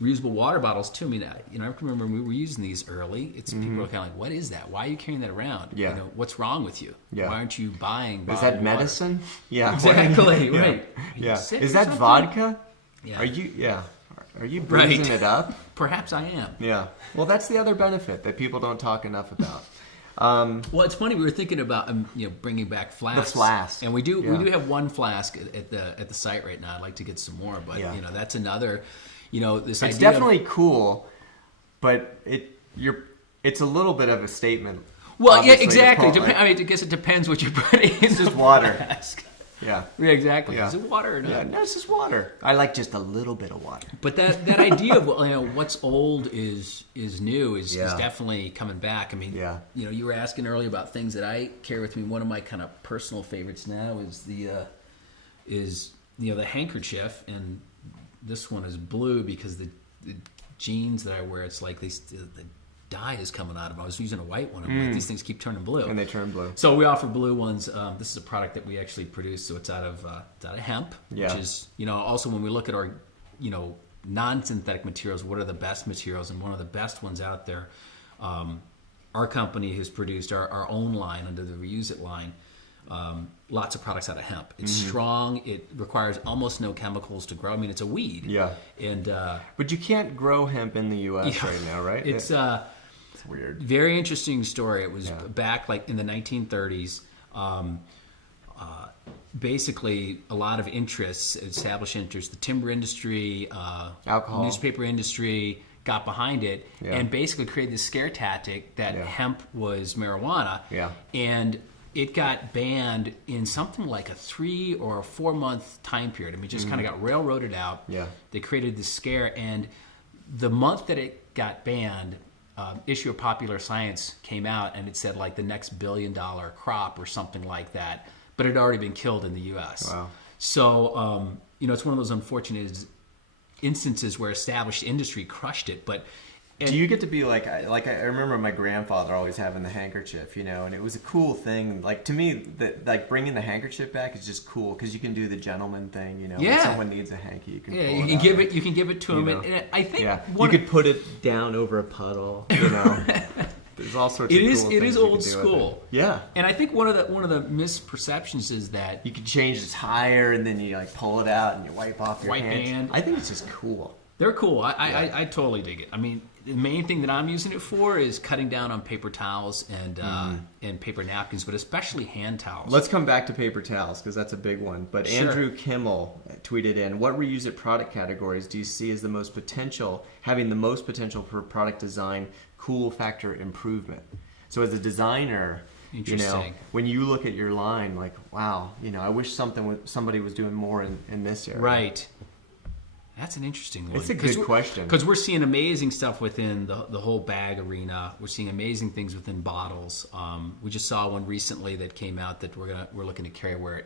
reusable water bottles too. I mean, I can remember when we were using these early. People were kind of like, "What is that? Why are you carrying that around? Yeah. What's wrong with you? Yeah. Why aren't you buying? Is that medicine? Yeah, exactly. Right. Yeah. Is that vodka? Yeah. Are you? Yeah. Are you bruising Right. it up? Perhaps I am. Yeah. Well, that's the other benefit that people don't talk enough about. Well, it's funny. We were thinking about bringing back flasks. The flask. And we do Yeah. have one flask at the site right now. I'd like to get some more, but Yeah. that's another. This It's idea. definitely cool, but it's a little bit of a statement. Well, yeah, obviously, to exactly. pull, like, I guess it depends what you put in. It's just water. Flask. Yeah. Yeah, exactly. Yeah. Is it water or not? Yeah, no, it's just water. I like just a little bit of water. But that idea of what's old is new is Yeah. definitely coming back. I mean, Yeah. you were asking earlier about things that I carry with me. One of my kind of personal favorites now is the handkerchief, and this one is blue because the jeans that I wear, it's like the dye is coming out of them. I was using a white one. I'm like, these things keep turning blue. And they turn blue. So we offer blue ones. This is a product that we actually produce. So it's out of hemp, Yeah. which is, also when we look at our, non-synthetic materials, what are the best materials? And one of the best ones out there, our company has produced our own line under the Reuse It line. Lots of products out of hemp. It's strong. It requires almost no chemicals to grow. I mean, it's a weed. Yeah. And But you can't grow hemp in the U.S. Yeah. right now, right? it's It's weird. very interesting story. It was Yeah. back like in the 1930s. Basically, a lot of interests, established interests, the timber industry, Alcohol. newspaper industry got behind it, Yeah. and basically created this scare tactic that Yeah. hemp was marijuana. Yeah. And it got banned in something like a 3 or a 4 month time period. I mean, it just kind of got railroaded out. Yeah. They created this scare, and the month that it got banned, issue of Popular Science came out, and it said like the next $1 billion crop or something like that, but it had already been killed in the U.S. Wow. So it's one of those unfortunate instances where established industry crushed it. But Do you get to be like I remember my grandfather always having the handkerchief, and it was a cool thing. Like to me, that like bringing the handkerchief back is just cool because you can do the gentleman thing, When Yeah. someone needs a hanky, you can. yeah, pull you it can out. give it. You can give it to them, know. and I think Yeah, you one, could put it down over a puddle. There's all sorts. it of is cool it things is you can old do with school. it. Yeah, And I think one of the misperceptions is that you can change the tire and then you like pull it out and you wipe off your White hands. band. I think it's just cool. they're cool. I totally dig it. I mean, the main thing that I'm using it for is cutting down on paper towels and paper napkins, but especially hand towels. Let's come back to paper towels because that's a big one. But Sure. Andrew Kimmel tweeted in, what reuse it product categories do you see as having the most potential for product design cool factor improvement? So as a designer, Interesting. when you look at your line, like, wow, I wish somebody was doing more in this area. Right. That's an interesting one. It's a good question. Because we're seeing amazing stuff within the whole bag arena. We're seeing amazing things within bottles. We just saw one recently that came out that we're looking to carry where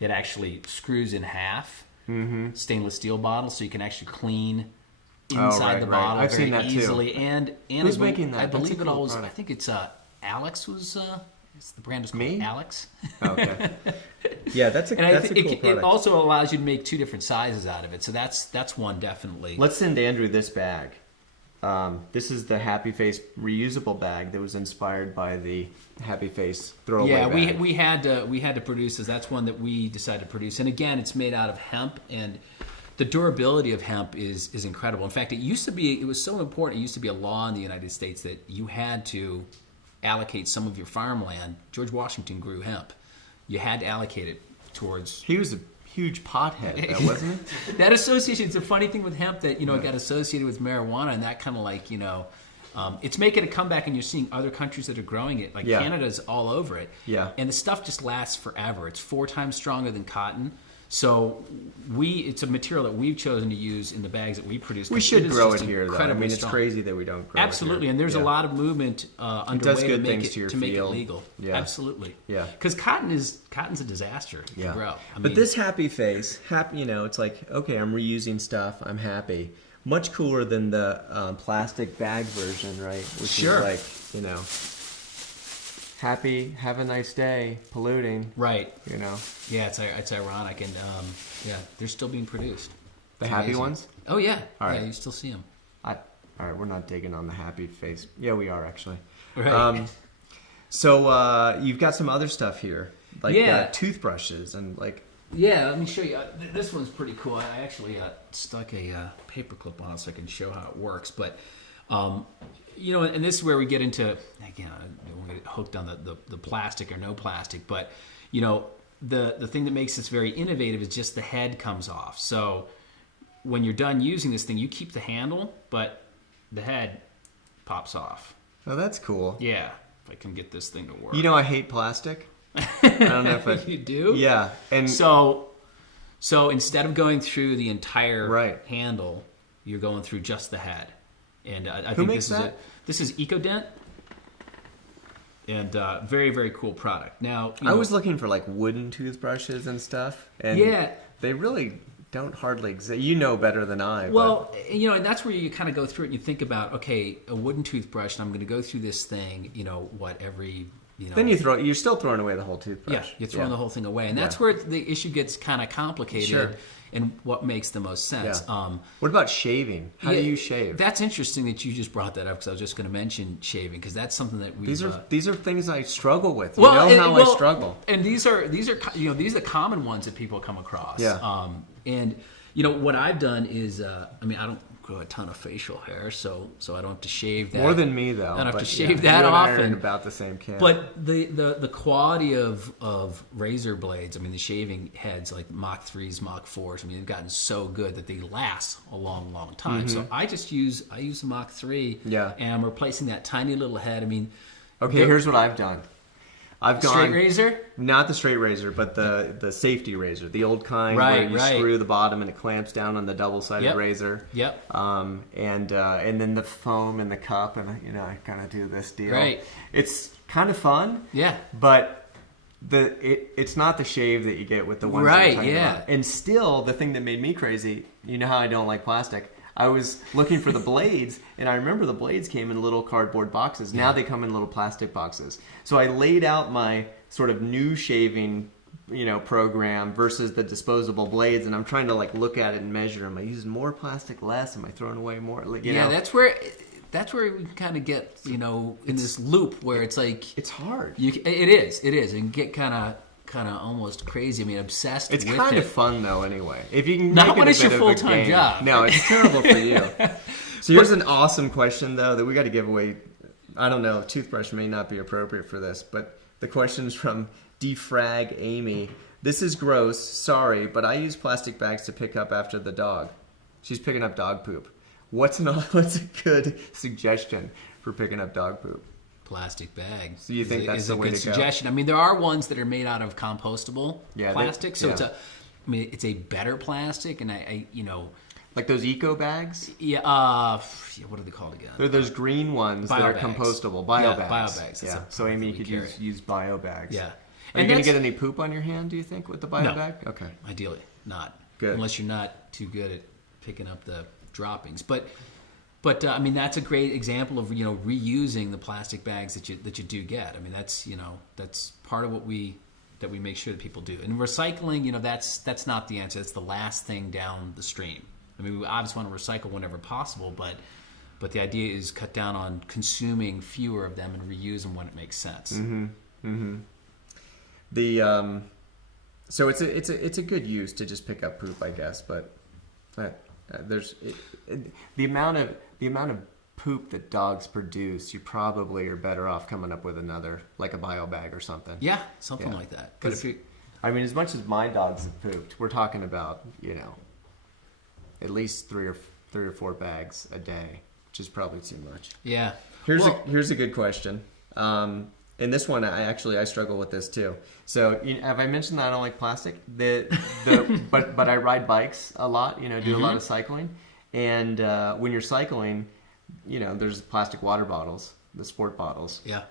it actually screws in half. Stainless steel bottle, so you can actually clean inside right, the right. bottle I've very seen that too. easily. And Who's making that? I That's a believe it cool always. product. I think it's Alex was. The brand is called Me? Alex. Okay. Yeah, that's a And I that's think a cool it product. also allows you to make 2 different sizes out of it. So that's one definitely. Let's send Andrew this bag. This is the Happy Face reusable bag that was inspired by the Happy Face throwaway Yeah, bag. we had to produce this. That's one that we decided to produce. And again, it's made out of hemp, and the durability of hemp is incredible. In fact, it was so important. It used to be a law in the United States that you had to allocate some of your farmland. George Washington grew hemp. You had to allocate it towards He was a huge pothead, though, wasn't he? that association. It's a funny thing with hemp that it got associated with marijuana, and that kind of like it's making a comeback, and you're seeing other countries that are growing it. Like Yeah. Canada's all over it. Yeah. And the stuff just lasts forever. It's 4 times stronger than cotton. So it's a material that we've chosen to use in the bags that we produce. We 'cause should is grow just it here, though. I incredibly mean, it's strong. crazy that we don't grow Absolutely, it here. and there's Yeah. a lot of movement underway does good to make things it to your make it field. legal. Yeah. Absolutely. Yeah. Because cotton's a disaster to grow. I But mean, this Happy Face, it's like, okay, I'm reusing stuff. I'm happy. Much cooler than the plastic bag version, right? Which Sure. is like, happy, have a nice day, polluting, right. Yeah, It's ironic, and they're still being produced. The It's happy amazing. ones? Oh yeah, All right. yeah, you still see them. All right, we're not digging on the Happy Face. Yeah, we are, actually. Right. So you've got some other stuff here, like Yeah. toothbrushes and like Yeah, let me show you. This one's pretty cool. I actually stuck a paper clip on it so I can show how it works. But, and this is where we get into, again, I don't want to get hooked on the plastic or no plastic. But, the thing that makes this very innovative is just the head comes off. So when you're done using this thing, you keep the handle, but the head pops off. Oh, that's cool. Yeah, if I can get this thing to work. I hate plastic. I don't know if You do? Yeah, and so instead of going through the entire Right. handle, you're going through just the head. And I Who think makes this that? This is EcoDent, and very, very cool product. Now, I was looking for like wooden toothbrushes and stuff, and Yeah. they really don't hardly exist. You know better than I. well, and that's where you kind of go through it and you think about, okay, a wooden toothbrush, and I'm going to go through this thing, every. Then you're still throwing away the whole toothbrush. Yeah, you're throwing the whole thing away, and that's where the issue gets kind of complicated. Sure. And what makes the most sense. Yeah. What about shaving? How do you shave? That's interesting that you just brought that up because I was just going to mention shaving because that's something that we. These are things I struggle with. I struggle. And these are these are the common ones that people come across. Yeah. And what I've done is I don't grow a ton of facial hair, so I don't have to shave that. More than me, though. I don't have to but shave yeah, that you and I are often. in about the same camp. But the quality of razor blades, the shaving heads like Mach 3s, Mach 4s, they've gotten so good that they last a long, long time. So I use the Mach 3, Yeah. and I'm replacing that tiny little head. Okay, here's what I've done. I've gone straight razor? Not the straight razor, but the safety razor, the old kind Right, where you screw the bottom and it clamps down on the double-sided razor. Yep. And then the foam in the cup, and I kind of do this deal. Right. It's kind of fun. Yeah. But it's not the shave that you get with the ones Right, I'm talking yeah. about. And still, the thing that made me crazy, you know how I don't like plastic. I was looking for the blades, and I remember the blades came in little cardboard boxes. Now they come in little plastic boxes. So I laid out my sort of new shaving, program versus the disposable blades, and I'm trying to look at it and measure. Am I using more plastic, less? Am I throwing away more? That's where we kind of get in this loop where it's like it's hard. It is, and get kind of almost crazy. Obsessed. It's with kind it. of fun though. Anyway, if you can Not make when it a it's your bit of a full-time game. job. No, it's terrible for you. So here's an awesome question though that we got to give away. I don't know. Toothbrush may not be appropriate for this, but the question is from Defrag Amy. This is gross. Sorry, but I use plastic bags to pick up after the dog. She's picking up dog poop. What's a good suggestion for picking up dog poop? Plastic bag. So you think that's is the a way good to go? suggestion. There are ones that are made out of compostable plastic, so yeah. it's a better plastic, and I like those eco bags. Yeah. What are they called again? They're those green ones that are Bio bags. compostable. Bio Yeah, bags. bio bags. That's Yeah. a So Amy, you perfect could carry. use bio bags. Yeah. Are And you going to that's- get any poop on your hand, do you think, with the bio No. bag? Okay. Ideally, not. Good. Unless you're not too good at picking up the droppings, but that's a great example of reusing the plastic bags that you do get. That's part of what we make sure that people do. And recycling, that's not the answer. That's the last thing down the stream. We obviously want to recycle whenever possible, but the idea is cut down on consuming fewer of them and reuse them when it makes sense. The so it's a good use to just pick up poop, I guess, but there's the amount of poop that dogs produce, you probably are better off coming up with another, like a bio bag or something. Yeah, something like that. But if you as much as my dogs have pooped, we're talking about at least three or four bags a day, which is probably too much. yeah, Here's a good question. And this one, I struggle with this too. So have I mentioned that I don't like plastic? But I ride bikes a lot. Do a lot of cycling, and when you're cycling, there's plastic water bottles, the sport bottles. yeah.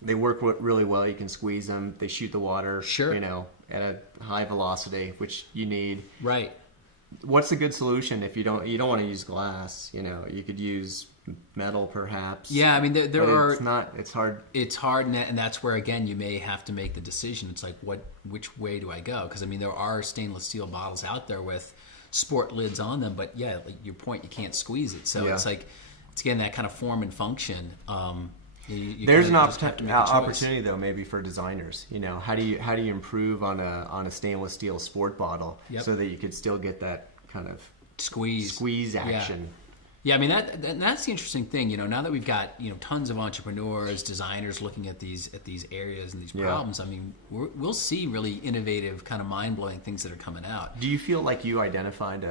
They work really well. You can squeeze them. They shoot the water. Sure. At a high velocity, which you need. Right. What's a good solution if you don't want to use glass? You could use metal perhaps. Yeah, there But are. It's hard. It's hard, and that's where again you may have to make the decision. It's like which way do I go? Because there are stainless steel bottles out there with sport lids on them, but yeah, like your point, you can't squeeze it. So Yeah. it's again that kind of form and function. There's an just have to make a choice. opportunity though, maybe for designers. You know, how do you improve on a stainless steel sport bottle so that you could still get that kind of squeeze action? Yeah, I mean that's the interesting thing. You know, now that we've got tons of entrepreneurs, designers looking at these areas and these problems. I mean, we'll see really innovative, kind of mind blowing things that are coming out. Do you feel like you identified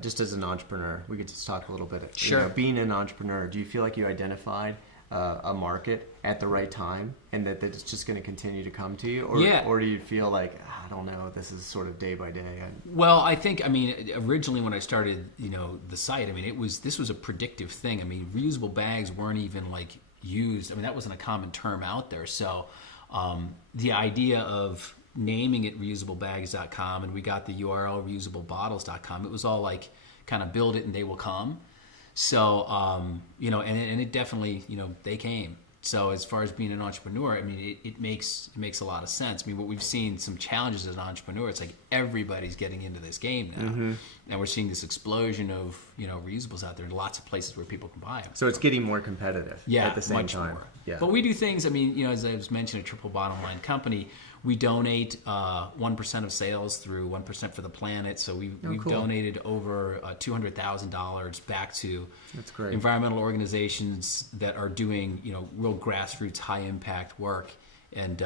just as an entrepreneur? We could just talk a little bit. Sure. You know, being an entrepreneur, do you feel like you identified a market at the right time, and that it's just going to continue to come to you, or do you feel like I don't know, this is sort of day by day? Well, I think originally when I started the site, this was a predictive thing. I mean, reusable bags weren't even like used. I mean, that wasn't a common term out there. So the idea of naming it reusablebags.com, and we got the URL reusableBottles.com, it was all like kind of build it and they will come. So, and it definitely, they came. So as far as being an entrepreneur, I mean, it makes a lot of sense. I mean, what we've seen, some challenges as an entrepreneur, it's like everybody's getting into this game now. And we're seeing this explosion of, reusables out there. Lots of places where people can buy them. So it's getting more competitive at the same time. More. Yeah. But we do things, as I was mentioning, a triple bottom line company. We donate 1% of sales through 1% for the planet. So we've cool. donated over $200,000 back to That's great. environmental organizations that are doing real grassroots, high impact work. And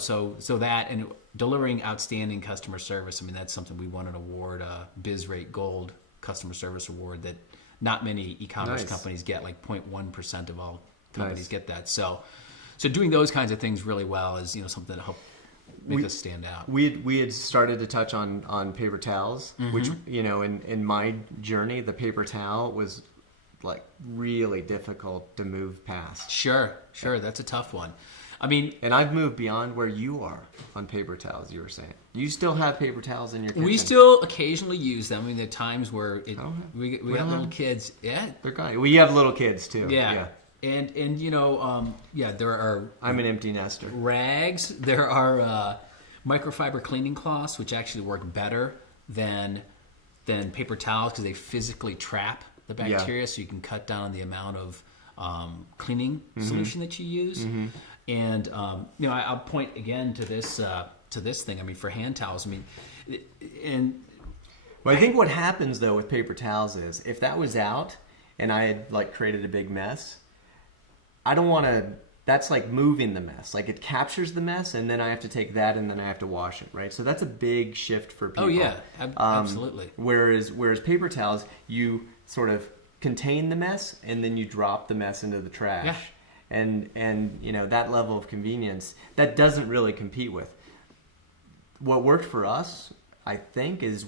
so that, and delivering outstanding customer service. I mean, that's something we won an award, BizRate Gold Customer Service Award, that not many e-commerce companies get. Like 0.1% of all companies get that. So doing those kinds of things really well is something to help make us stand out. We had started to touch on paper towels, which in my journey, the paper towel was like really difficult to move past. Sure, that's a tough one. I mean, and I've moved beyond where you are on paper towels. You were saying you still have paper towels in your kitchen. We still occasionally use them. I mean, there are times where we got little kids. Yeah, they're gone. Well, you have little kids too. Yeah. And there are. I'm an empty nester. Rags. There are microfiber cleaning cloths, which actually work better than paper towels because they physically trap the bacteria, so you can cut down on the amount of cleaning solution that you use. And I'll point again to this thing. I mean, for hand towels. I mean, I think what happens though with paper towels is if that was out and I had like created a big mess, I don't want to. That's like moving the mess. Like it captures the mess, and then I have to take that, and then I have to wash it, right? So that's a big shift for people. Oh yeah, absolutely. Whereas paper towels, you sort of contain the mess, and then you drop the mess into the trash. Yeah. And that level of convenience that doesn't really compete with. What worked for us, I think, is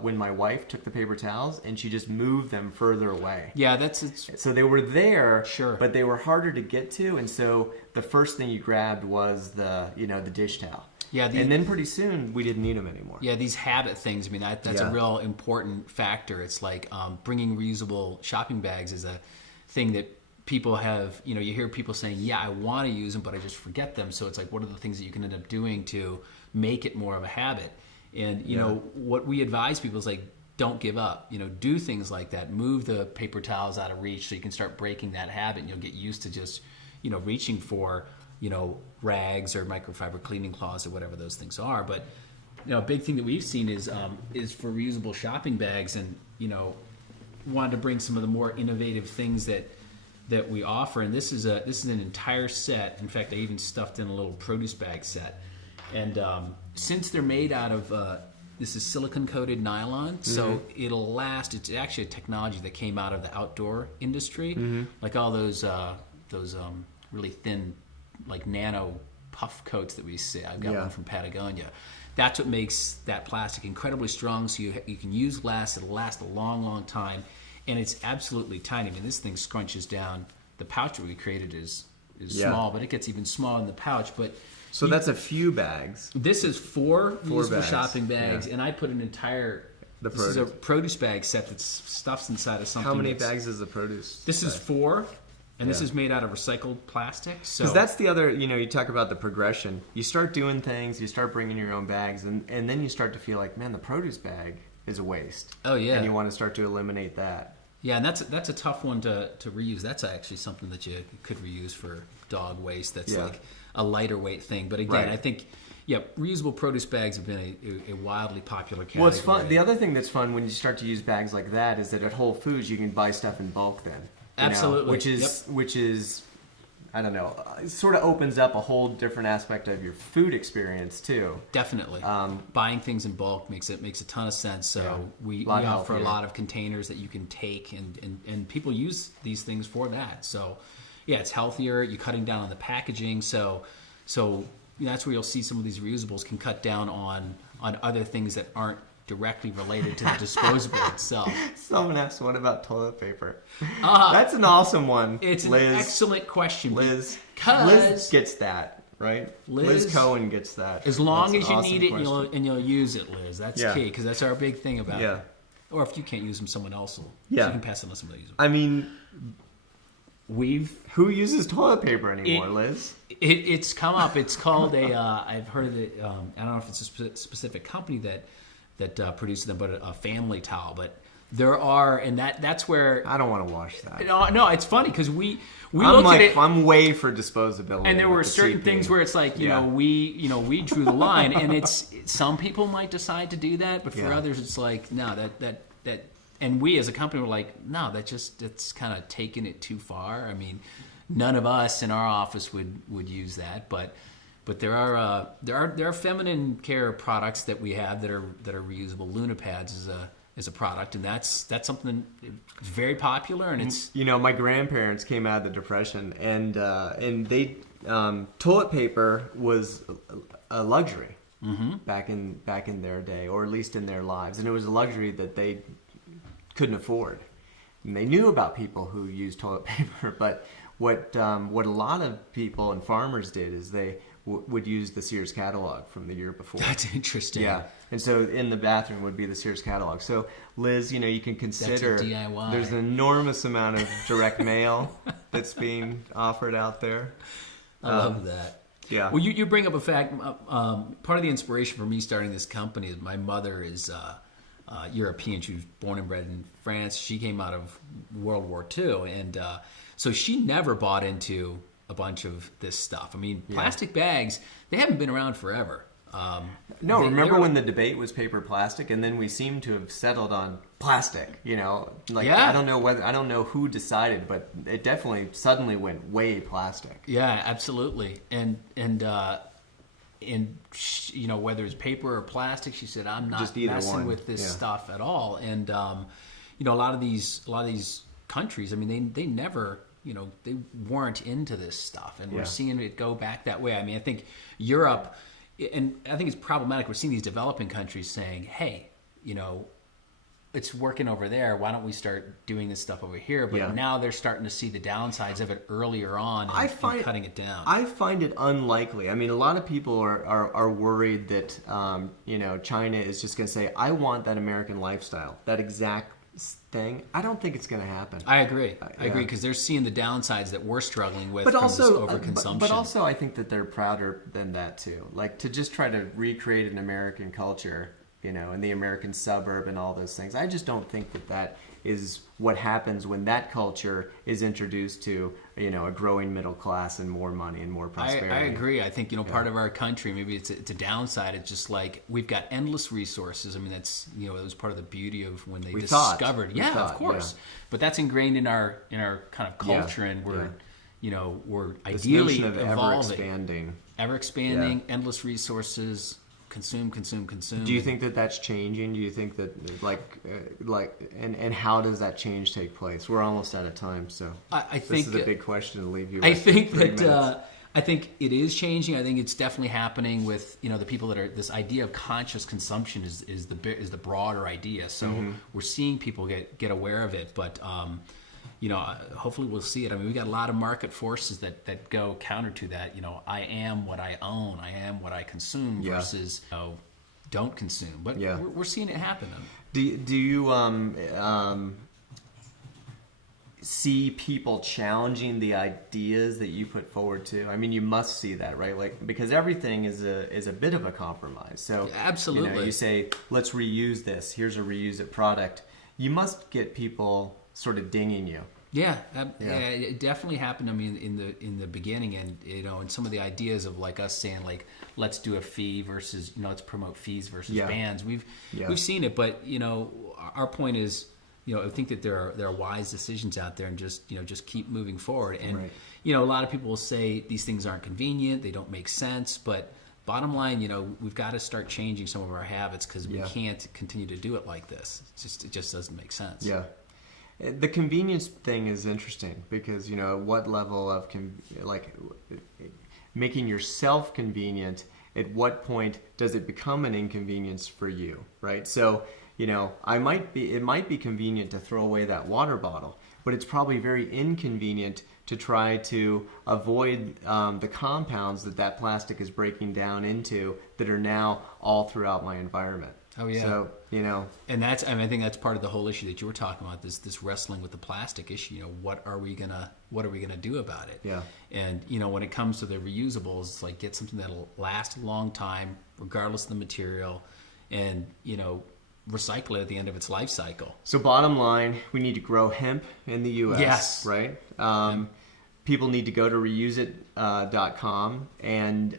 when my wife took the paper towels and she just moved them further away. Yeah, so they were there, sure, but they were harder to get to, and so the first thing you grabbed was the dish towel. Yeah, and then pretty soon we didn't need them anymore. Yeah, these habit things. I mean, that's a real important factor. It's like bringing reusable shopping bags is a thing that people have. You hear people saying, "Yeah, I want to use them, but I just forget them." So it's like, what are the things that you can end up doing to make it more of a habit? And what we advise people is like, don't give up. Do things like that. Move the paper towels out of reach so you can start breaking that habit, and you'll get used to just reaching for rags or microfiber cleaning cloths or whatever those things are. But a big thing that we've seen is for reusable shopping bags, and wanted to bring some of the more innovative things that we offer. And this is an entire set. In fact, I even stuffed in a little produce bag set. And since they're made out of this is silicone-coated nylon, so it'll last. It's actually a technology that came out of the outdoor industry, like all those really thin, like nano puff coats that we see. I've got one from Patagonia. That's what makes that plastic incredibly strong. So you can use glass; it'll last a long, long time, and it's absolutely tiny. I mean, this thing scrunches down. The pouch that we created is small, but it gets even smaller in the pouch. But so that's a few bags. This is four usable bags. Shopping bags, and I put an entire. This is a produce bag set that stuffs inside of something. How many bags is the produce? This is 4, and this is made out of recycled plastic. Because that's the other. You talk about the progression. You start doing things. You start bringing your own bags, and then you start to feel like, man, the produce bag is a waste. Oh yeah, and you want to start to eliminate that. Yeah, and that's a tough one to reuse. That's actually something that you could reuse for dog waste. That's like a lighter weight thing. But again, I think reusable produce bags have been a wildly popular category. Well, it's fun. The other thing that's fun when you start to use bags like that is that at Whole Foods you can buy stuff in bulk. Then absolutely, which is I don't know, it sort of opens up a whole different aspect of your food experience too. Definitely. Buying things in bulk makes a ton of sense. So we offer a lot of containers that you can take, and people use these things for that. So yeah, it's healthier. You're cutting down on the packaging. So that's where you'll see some of these reusables can cut down on other things that aren't directly related to the disposable itself. Someone asked, what about toilet paper? That's an awesome one. It's Liz. An excellent question. Liz gets that, right? Liz Cohen gets that. As long as you need it and you'll use it, Liz. That's key, because that's our big thing about it. Or if you can't use them, someone else will. So you can pass it on somebody else. I mean, who uses toilet paper anymore, Liz? It's come up. It's called I've heard of it. I don't know if it's a specific company that produces them, but a family towel. But there are, and that's where I don't want to wash that. No, it's funny because we looked at it. I'm way for disposability, and there were certain things where it's like we drew the line, and it's some people might decide to do that, but for others it's like no, that, and we as a company were like no, that's kind of taking it too far. I mean, none of us in our office would use that, but there are feminine care products that we have that are reusable. Luna Pads is a product, and that's something very popular, and it's my grandparents came out of the Depression, and they toilet paper was a luxury back in their day, or at least in their lives, and it was a luxury that they couldn't afford. And they knew about people who used toilet paper, but what a lot of people and farmers did is they would use the Sears catalog from the year before. That's interesting. Yeah, and so in the bathroom would be the Sears catalog. So Liz, you can consider that's a DIY. There's an enormous amount of direct mail that's being offered out there. I love that. Yeah. Well, you bring up a fact. Part of the inspiration for me starting this company is my mother is European. She was born and bred in France. She came out of World War II, and so she never bought into a bunch of this stuff. I mean, plastic bags, they haven't been around forever. Remember when the debate was paper plastic, and then we seem to have settled on plastic, I don't know who decided, but it definitely suddenly went way plastic. Yeah, absolutely. And whether it's paper or plastic, she said, I'm not messing with this stuff at all. And a lot of these countries, I mean, they never, they weren't into this stuff, and we're seeing it go back that way. I mean, I think Europe, and I think it's problematic. We're seeing these developing countries saying, hey, it's working over there. Why don't we start doing this stuff over here? But now they're starting to see the downsides of it earlier on and cutting it down. I find it unlikely. I mean, a lot of people are worried that, China is just going to say, I want that American lifestyle, that exact thing. I don't think it's going to happen. I agree. I agree, because they're seeing the downsides that we're struggling with from this overconsumption. But also, I think that they're prouder than that too. Like, to just try to recreate an American culture, in the American suburb and all those things. I just don't think that is what happens when that culture is introduced to, a growing middle class and more money and more prosperity. I agree. I think, part of our country, maybe it's a downside. It's just like we've got endless resources. I mean, that's, it was part of the beauty of when they discovered. Of course. Yeah. But that's ingrained in our kind of culture, and we're, we're this ideally notion of evolving. Ever expanding, endless resources. Consume. Do you think that that's changing? Do you think that and how does that change take place? We're almost out of time, so I think this is a big question to leave you with. I think that I think it is changing. I think it's definitely happening with the people that are, this idea of conscious consumption is the broader idea. So we're seeing people get aware of it, but hopefully we'll see it. I mean, we got a lot of market forces that go counter to that. I am what I own. I am what I consume versus don't consume. But we're seeing it happen. Do you see people challenging the ideas that you put forward to? I mean, you must see that, right? Like, because everything is a bit of a compromise. So absolutely, you say, let's reuse this. Here's a reuse it product. You must get people sort of dinging you. Yeah, it definitely happened. I mean, in the beginning, and and some of the ideas of like us saying like, let's do a fee versus let's promote fees versus bands. We've seen it, but our point is, I think that there are wise decisions out there, and just keep moving forward. And a lot of people will say these things aren't convenient, they don't make sense, but bottom line, we've got to start changing some of our habits because we can't continue to do it like this. It just doesn't make sense. Yeah. The convenience thing is interesting because, at what level of, making yourself convenient, at what point does it become an inconvenience for you, right? So, it might be convenient to throw away that water bottle, but it's probably very inconvenient to try to avoid the compounds that plastic is breaking down into that are now all throughout my environment. Oh yeah. So and I think that's part of the whole issue that you were talking about. This wrestling with the plastic issue. What are we gonna do about it? Yeah. And when it comes to the reusables, it's like get something that'll last a long time, regardless of the material, and recycle it at the end of its life cycle. So bottom line, we need to grow hemp in the U.S. Yes. Right. People need to go to reuseit.com, and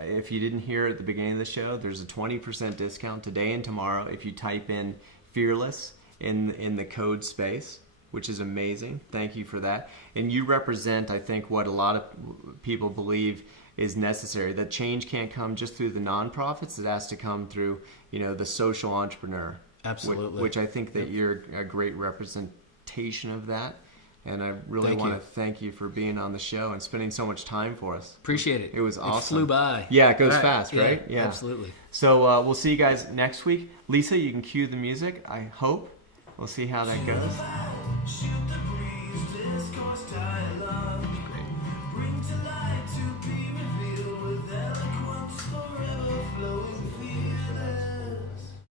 if you didn't hear at the beginning of the show, there's a 20% discount today and tomorrow if you type in Fearless in the code space, which is amazing. Thank you for that. And you represent, I think, what a lot of people believe is necessary. That change can't come just through the nonprofits. It has to come through, the social entrepreneur. Absolutely. Which I think that you're a great representation of that. And I really want to thank you for being on the show and spending so much time for us. Appreciate it. It was awesome. It flew by. Yeah, it goes fast, right? Yeah, absolutely. So we'll see you guys next week. Lisa, you can cue the music, I hope. We'll see how that goes.